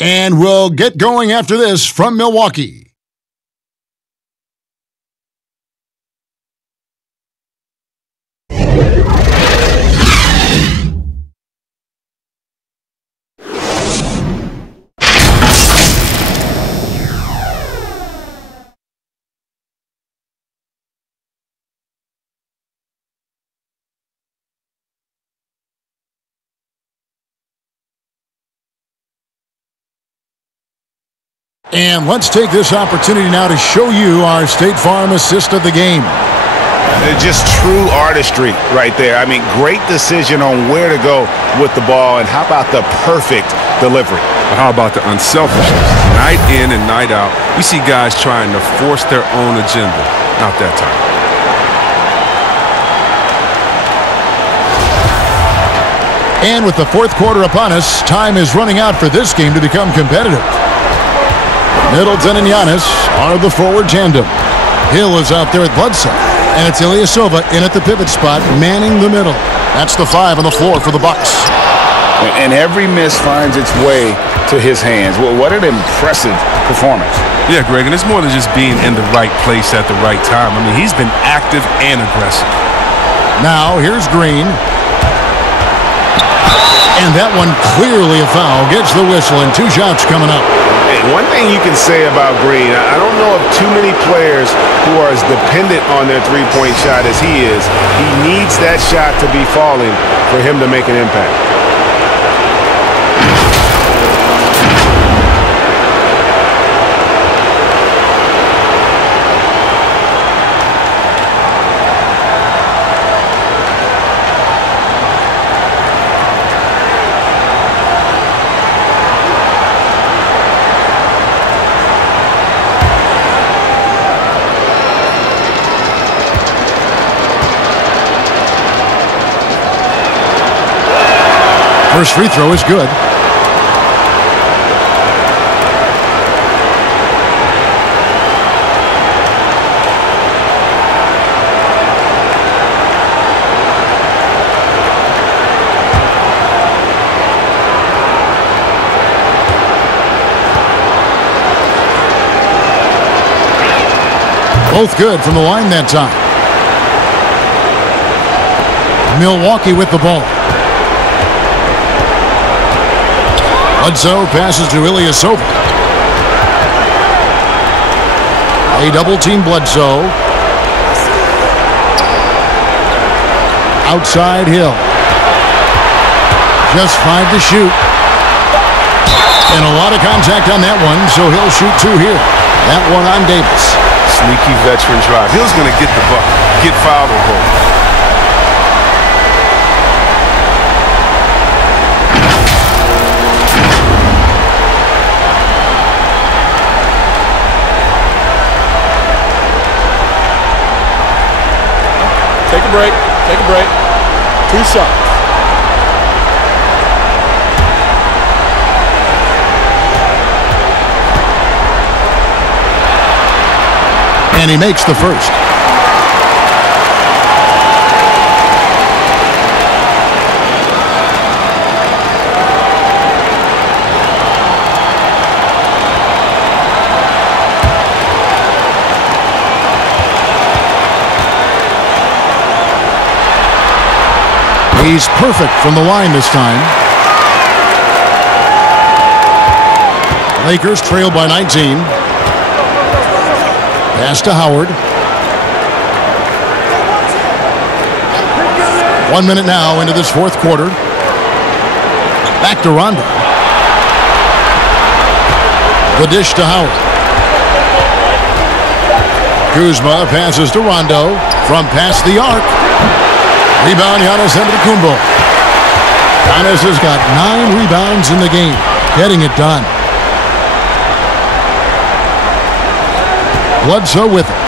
And we'll get going after this from Milwaukee. And let's take this opportunity now to show you our State Farm assist of the game. Just true artistry right there. I mean, great decision on where to go with the ball, and how about the perfect delivery? How about the unselfishness? Night in and night out, we see guys trying to force their own agenda. Not that time. And with the fourth quarter upon us, time is running out for this game to become competitive. Middleton and Giannis are the forward tandem. Hill is out there at Bledsoe. And it's Ilyasova in at the pivot spot, manning the middle. That's the 5 on the floor for the Bucks. And every miss finds its way to his hands. Well, what an impressive performance. Yeah, Greg, and it's more than just being in the right place at the right time. I mean, he's been active and aggressive. Now, here's Green. And that one clearly a foul. Gets the whistle, and 2 shots coming up. Hey, one thing you can say about Green, I don't know of too many players who are as dependent on their three-point shot as he is. He needs that shot to be falling for him to make an impact. First free throw is good. Both good from the line that time. Milwaukee with the ball. Bledsoe passes to Ilyasova. A double-team Bledsoe. Outside Hill. Just 5 to shoot. And a lot of contact on that one, so he'll shoot 2 here. That one on Davis. Sneaky veteran drive. Hill's going to get the bucket, get fouled or both. Take a break. Take a break. 2 shots. And he makes the first. He's perfect from the line this time. Lakers trail by 19. Pass to Howard. 1 minute now into this fourth quarter. Back to Rondo. The dish to Howard. Kuzma passes to Rondo from past the arc. Rebound, Giannis Antetokounmpo. Giannis has got 9 rebounds in the game, getting it done. Bledsoe with it.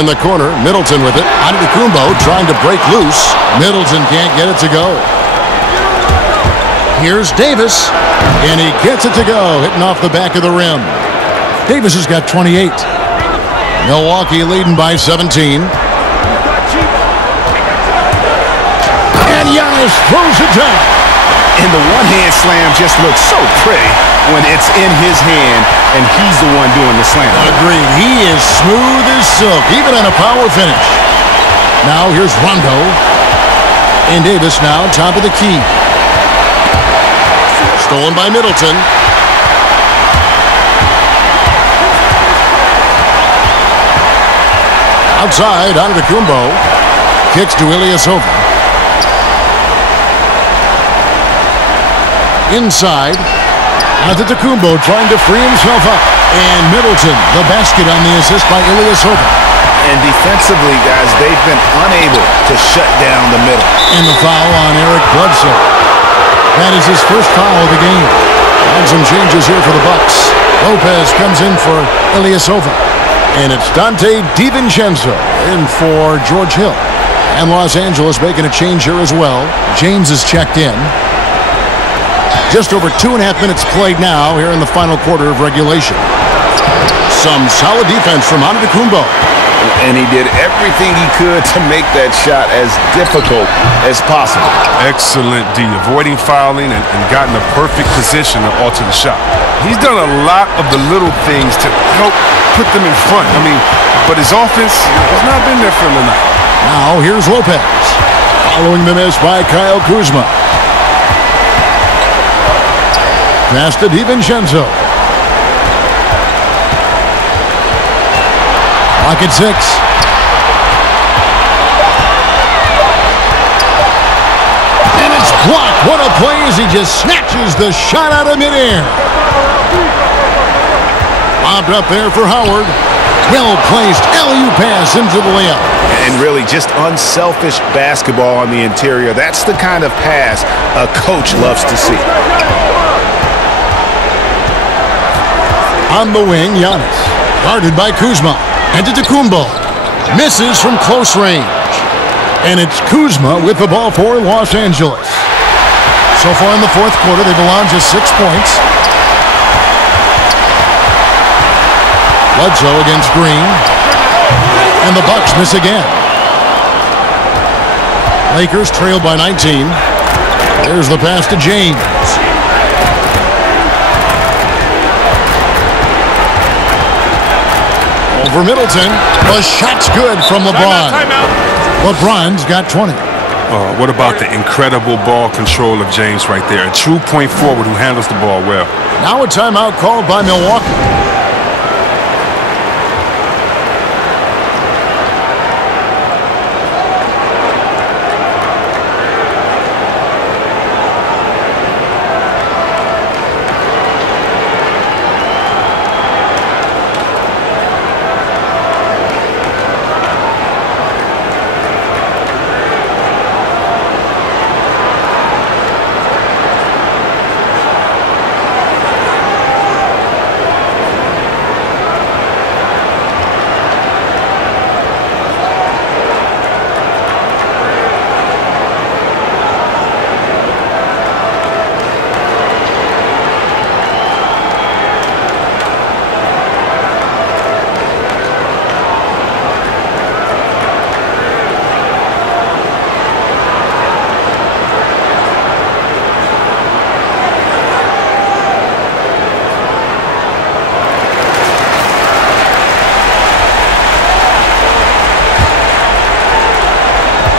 In the corner, Middleton with it. Antetokounmpo trying to break loose. Middleton can't get it to go. Here's Davis, and he gets it to go, hitting off the back of the rim. Davis has got 28. Milwaukee leading by 17. And Giannis throws it down. And the one-hand slam just looks so pretty when it's in his hand and he's the one doing the slam. Agreed. He is smooth as silk, even on a power finish. Now here's Rondo. And Davis now top of the key. Stolen by Middleton. Outside, Antetokounmpo kicks to Ilyasova. Inside, Antetokounmpo trying to free himself up. And Middleton, the basket on the assist by Ilyasova. And defensively, guys, they've been unable to shut down the middle. And the foul on Eric Bledsoe. That is his first foul of the game. And some changes here for the Bucks. Lopez comes in for Ilyasova. And it's Dante DiVincenzo in for George Hill. And Los Angeles making a change here as well. James is checked in. Just over 2.5 minutes played now here in the final quarter of regulation. Some solid defense from Antetokounmpo. And he did everything he could to make that shot as difficult as possible. Excellent D, avoiding fouling and gotten the perfect position to alter the shot. He's done a lot of the little things to help put them in front. I mean, but his offense has not been there for him tonight. Now here's Lopez. Following the miss by Kyle Kuzma. Pass to DiVincenzo. Clock at 6. And it's blocked. What a play as he just snatches the shot out of midair. Bobbed up there for Howard. Well-placed alley-oop pass into the layup. And really just unselfish basketball on the interior. That's the kind of pass a coach loves to see. On the wing, Giannis. Guarded by Kuzma. Antetokounmpo misses from close range. And it's Kuzma with the ball for Los Angeles. So far in the fourth quarter, they've allowed just 6 points. Bledsoe against Green. And the Bucks miss again. Lakers trail by 19. There's the pass to James. Over Middleton. The shot's good from LeBron. LeBron's got 20. What about the incredible ball control of James right there? A true point forward who handles the ball well. Now a timeout called by Milwaukee.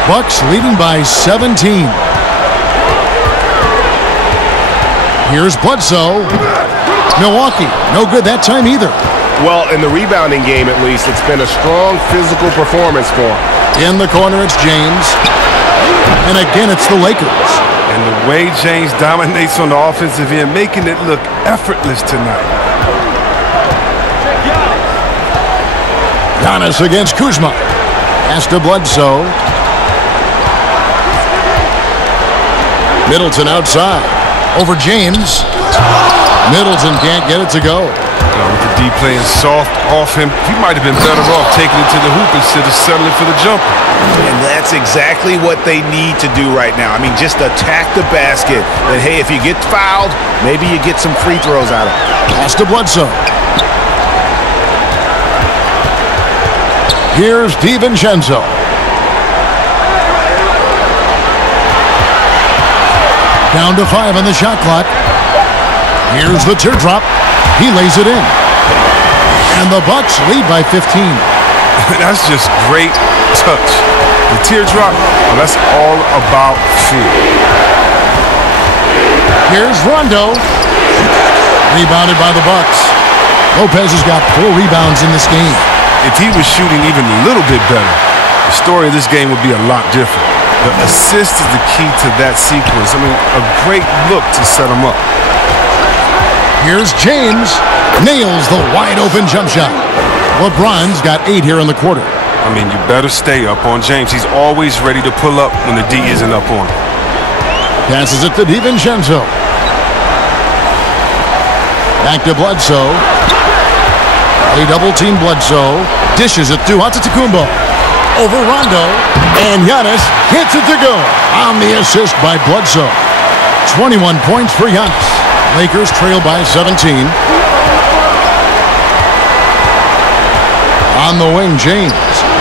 Bucks leading by 17. Here's Bledsoe. Milwaukee, no good that time either. Well, in the rebounding game at least, it's been a strong physical performance for him. In the corner, it's James. And again, it's the Lakers. And the way James dominates on the offensive end, making it look effortless tonight. Giannis against Kuzma. Pass to Bledsoe. Middleton outside. Over James. Middleton can't get it to go. With the D playing soft off him, he might have been better off taking it to the hoop instead of settling for the jumper. And that's exactly what they need to do right now. I mean, just attack the basket. And, hey, if you get fouled, maybe you get some free throws out of it. Pass to Bledsoe. Here's DiVincenzo. Down to 5 on the shot clock. Here's the teardrop. He lays it in. And the Bucks lead by 15. That's just great touch. The teardrop, well, that's all about feel. Here's Rondo. Rebounded by the Bucks. Lopez has got 4 rebounds in this game. If he was shooting even a little bit better, the story of this game would be a lot different. The assist is the key to that sequence. I mean, a great look to set him up. Here's James. Nails the wide-open jump shot. LeBron's got 8 here in the quarter. I mean, you better stay up on James. He's always ready to pull up when the D isn't up on him. Passes it to DiVincenzo. Back to Bledsoe. They double-team Bledsoe. Dishes it to Antetokounmpo. Over Rondo. And Giannis hits it to go. On the assist by Bledsoe. 21 points for Giannis. Lakers trail by 17. On the wing, James.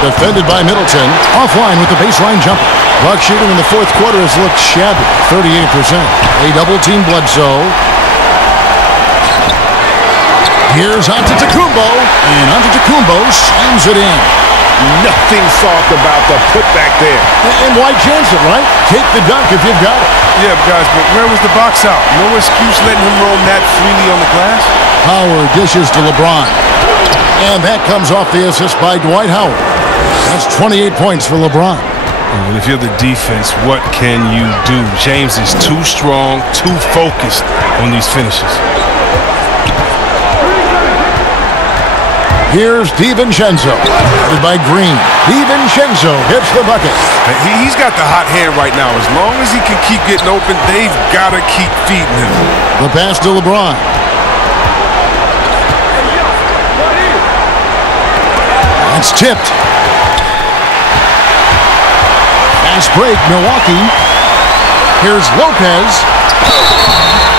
Defended by Middleton. Offline with the baseline jumper. Buck shooting in the fourth quarter has looked shabby. 38%. They double-team Bledsoe. Here's Antetokounmpo. And Antetokounmpo slams it in. Nothing soft about the putback there. And why chance it, right? Take the dunk if you've got it. Yeah, guys, but where was the box out? No excuse letting him roam that freely on the glass. Howard dishes to LeBron. And that comes off the assist by Dwight Howard. That's 28 points for LeBron. And if you're the defense, what can you do? James is too strong, too focused on these finishes. Here's DiVincenzo. Headed by Green. DiVincenzo hits the bucket. He's got the hot hand right now. As long as he can keep getting open, they've got to keep feeding him. The pass to LeBron. That's tipped. Fast break, Milwaukee. Here's Lopez.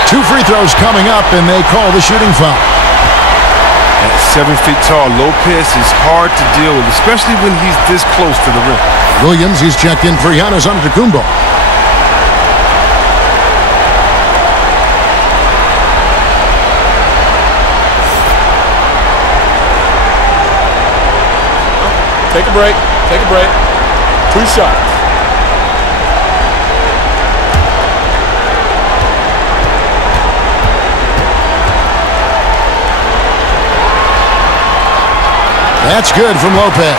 2 free throws coming up, and they call the shooting foul. At 7 feet tall, Lopez is hard to deal with, especially when he's this close to the rim. Williams, he's checked in for Giannis Antetokounmpo. Take a break. Take a break. 2 shots. That's good from Lopez.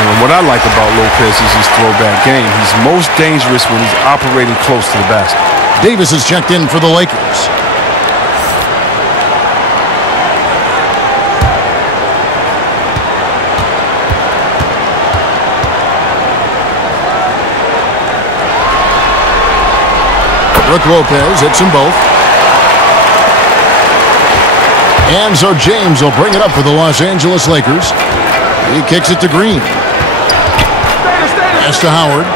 And what I like about Lopez is his throwback game. He's most dangerous when he's operating close to the basket. Davis is checked in for the Lakers. Brooke Lopez hits them both. And so James will bring it up for the Los Angeles Lakers. He kicks it to Green. Pass to Howard.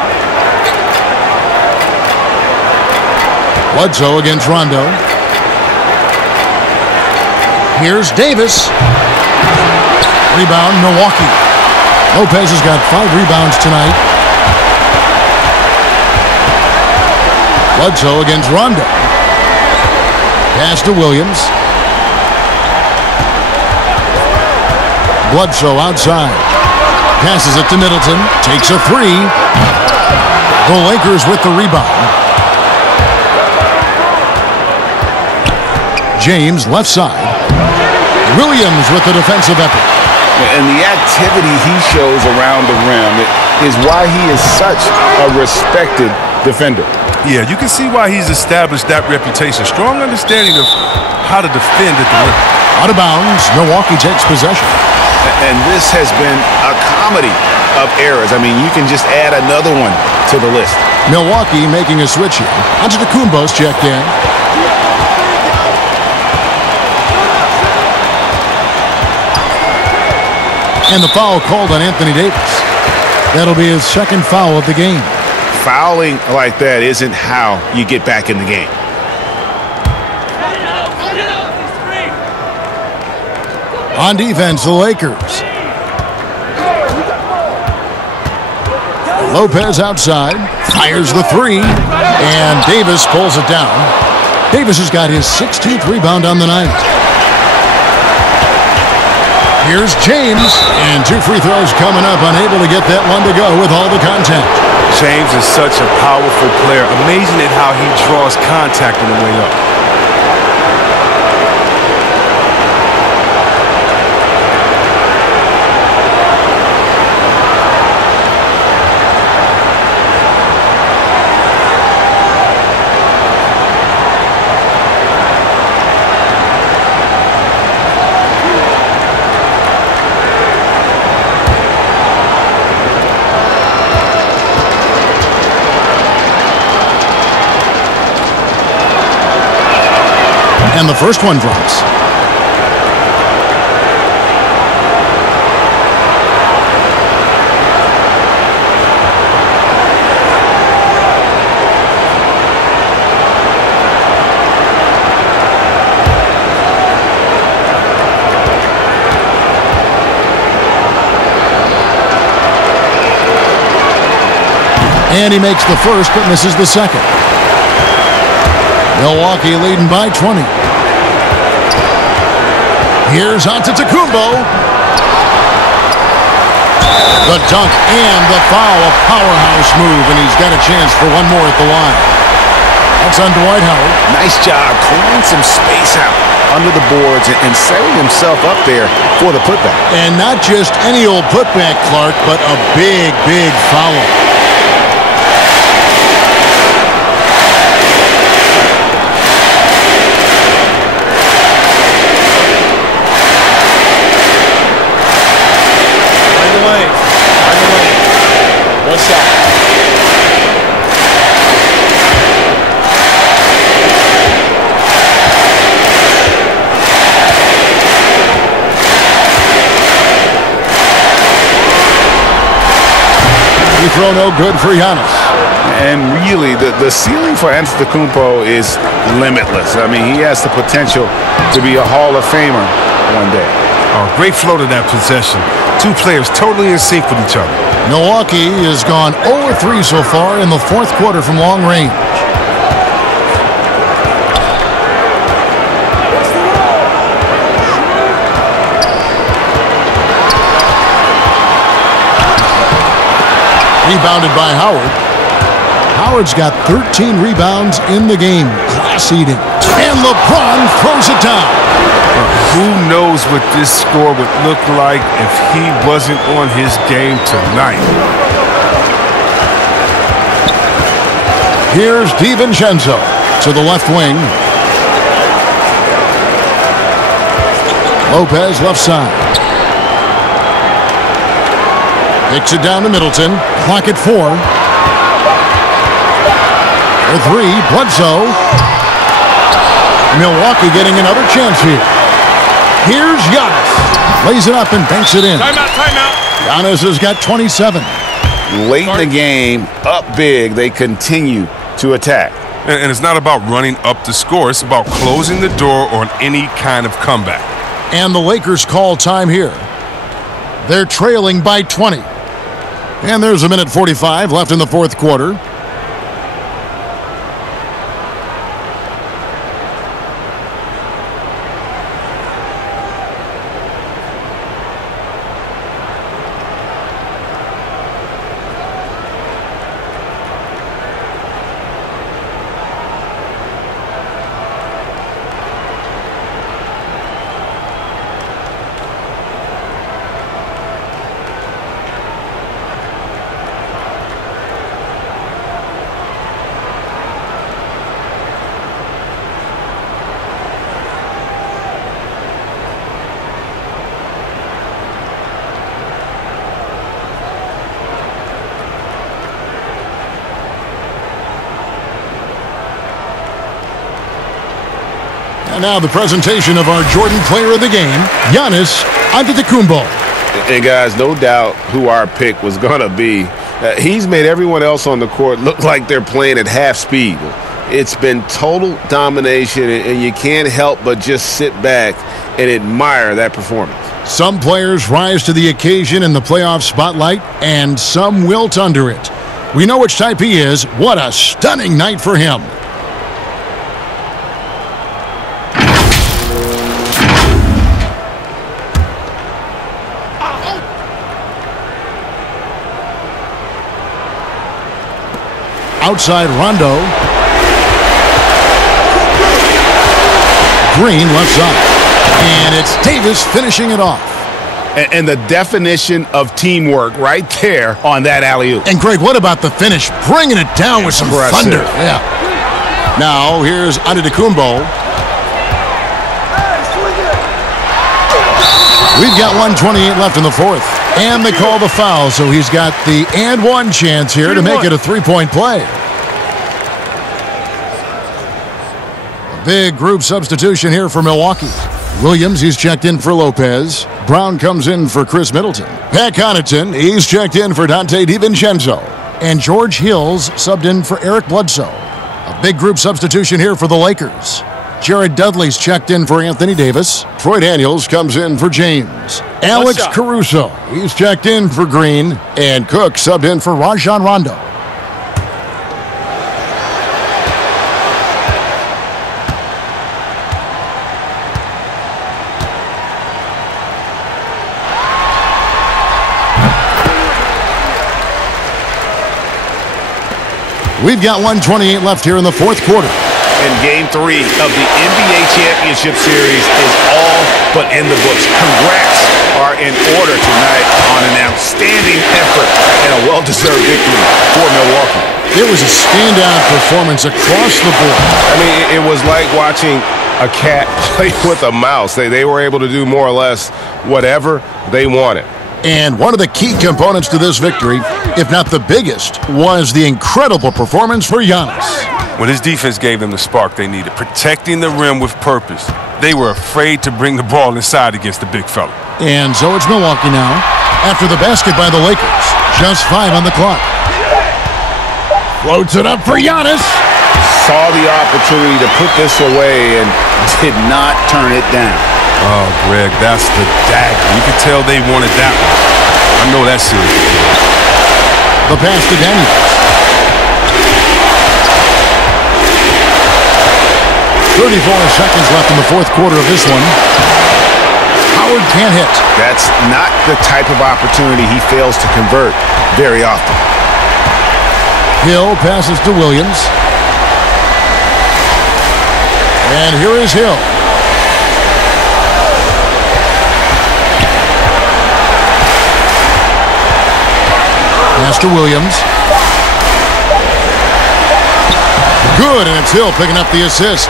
Bledsoe against Rondo. Here's Davis. Rebound, Milwaukee. Lopez has got 5 rebounds tonight. Bledsoe against Rondo. Pass to Williams. Bledsoe outside. Passes it to Middleton. Takes a 3. The Lakers with the rebound. James left side. Williams with the defensive effort. And the activity he shows around the rim is why he is such a respected defender. Yeah, you can see why he's established that reputation. Strong understanding of how to defend at the rim. Out of bounds, Milwaukee takes possession. And this has been a comedy of errors. I mean, you can just add another one to the list. Milwaukee making a switch here. Antetokounmpo's checked in. And the foul called on Anthony Davis. That'll be his second foul of the game. Fouling like that isn't how you get back in the game. On defense, the Lakers. Lopez outside, fires the three, and Davis pulls it down. Davis has got his 16th rebound on the night. Here's James, and 2 free throws coming up, unable to get that one to go with all the contact. James is such a powerful player. Amazing at how he draws contact on the way up. And the first one drops. And he makes the first but misses the second. Milwaukee leading by 20. Here's Antetokounmpo. The dunk and the foul, a powerhouse move, and he's got a chance for one more at the line. That's on Dwight Howard. Nice job clearing some space out under the boards and setting himself up there for the putback. And not just any old putback, Clark, but a big, big foul. Throw no good for Giannis. And really, the ceiling for Antetokounmpo is limitless. I mean, he has the potential to be a Hall of Famer one day. Oh, great flow to that possession. Two players totally in sync with each other. Milwaukee has gone 0-3 so far in the fourth quarter from long range. Rebounded by Howard. Howard's got 13 rebounds in the game. Class eating. And LeBron throws it down. Who knows what this score would look like if he wasn't on his game tonight. Here's DiVincenzo to the left wing. Lopez left side. Kicks it down to Middleton. Clock at 4. For 3, Bledsoe. Milwaukee getting another chance here. Here's Giannis. Lays it up and banks it in. Timeout, timeout. Giannis has got 27. Late in the game, up big, they continue to attack. And it's not about running up the score. It's about closing the door on any kind of comeback. And the Lakers call time here. They're trailing by 20. And there's a minute 45 left in the fourth quarter. And now the presentation of our Jordan Player of the Game, Giannis Antetokounmpo. And guys, no doubt who our pick was going to be. He's made everyone else on the court look like they're playing at half speed. It's been total domination, and you can't help but just sit back and admire that performance. Some players rise to the occasion in the playoff spotlight, and some wilt under it. We know which type he is. What a stunning night for him. Outside Rondo. Green left side. And it's Davis finishing it off. And the definition of teamwork right there on that alley-oop. And Greg, what about the finish? Bringing it down with some thunder. Yeah. Now here's Antetokounmpo. We've got 1:28 left in the fourth. And they call the foul, so he's got the and one chance here to make it a three-point play. A big group substitution here for Milwaukee. Williams, he's checked in for Lopez. Brown comes in for Chris Middleton. Pat Connaughton, he's checked in for Dante DiVincenzo. And George Hills subbed in for Eric Bledsoe. A big group substitution here for the Lakers. Jared Dudley's checked in for Anthony Davis. Troy Daniels comes in for James. Alex Caruso, he's checked in for Green. And Cook subbed in for Rajon Rondo. We've got 1:28 left here in the fourth quarter. And Game 3 of the NBA Championship Series is all but in the books. Congrats are in order tonight on an outstanding effort and a well-deserved victory for Milwaukee. It was a standout performance across the board. I mean, it was like watching a cat play with a mouse. They were able to do more or less whatever they wanted. And one of the key components to this victory, if not the biggest, was the incredible performance for Giannis. When his defense gave them the spark they needed, protecting the rim with purpose. They were afraid to bring the ball inside against the big fella. And so it's Milwaukee now, after the basket by the Lakers. Just 5 on the clock. Floats it up for Giannis. Saw the opportunity to put this away and did not turn it down. Oh, Greg, that's the dagger. You could tell they wanted that one. I know that's serious. The pass to Daniels. 34 seconds left in the fourth quarter of this one. Howard can't hit. That's not the type of opportunity he fails to convert very often. Hill passes to Williams. And here is Hill. Pass to Williams. Good, and it's Hill picking up the assist.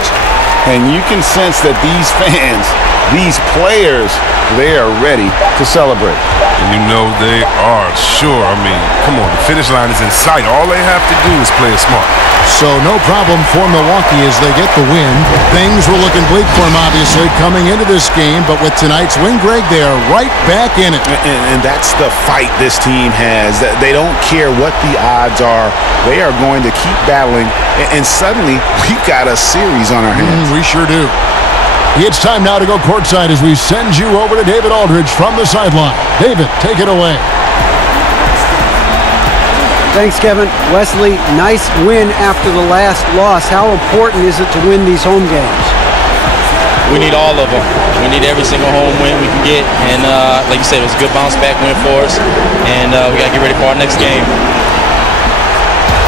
And you can sense that these fans, these players, they are ready to celebrate. And you know they are, sure. I mean, come on, the finish line is in sight. All they have to do is play it smart. So no problem for Milwaukee as they get the win. Things were looking bleak for them, obviously, coming into this game. But with tonight's win, Greg, they are right back in it. And that's the fight this team has. They don't care what the odds are. They are going to keep battling. And suddenly, we've got a series on our hands. We sure do. It's time now to go courtside as we send you over to David Aldridge from the sideline. David, take it away. Thanks, Kevin. Wesley, nice win after the last loss. How important is it to win these home games? We need all of them. We need every single home win we can get. And like you said, it was a good bounce-back win for us. And we got to get ready for our next game.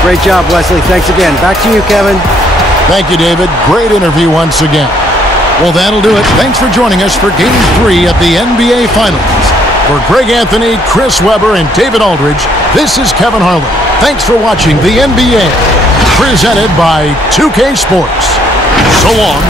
Great job, Wesley. Thanks again. Back to you, Kevin. Thank you, David. Great interview once again. Well, that'll do it. Thanks for joining us for Game 3 of the NBA Finals. For Greg Anthony, Chris Webber, and David Aldridge, this is Kevin Harlan. Thanks for watching the NBA, presented by 2K Sports. So long.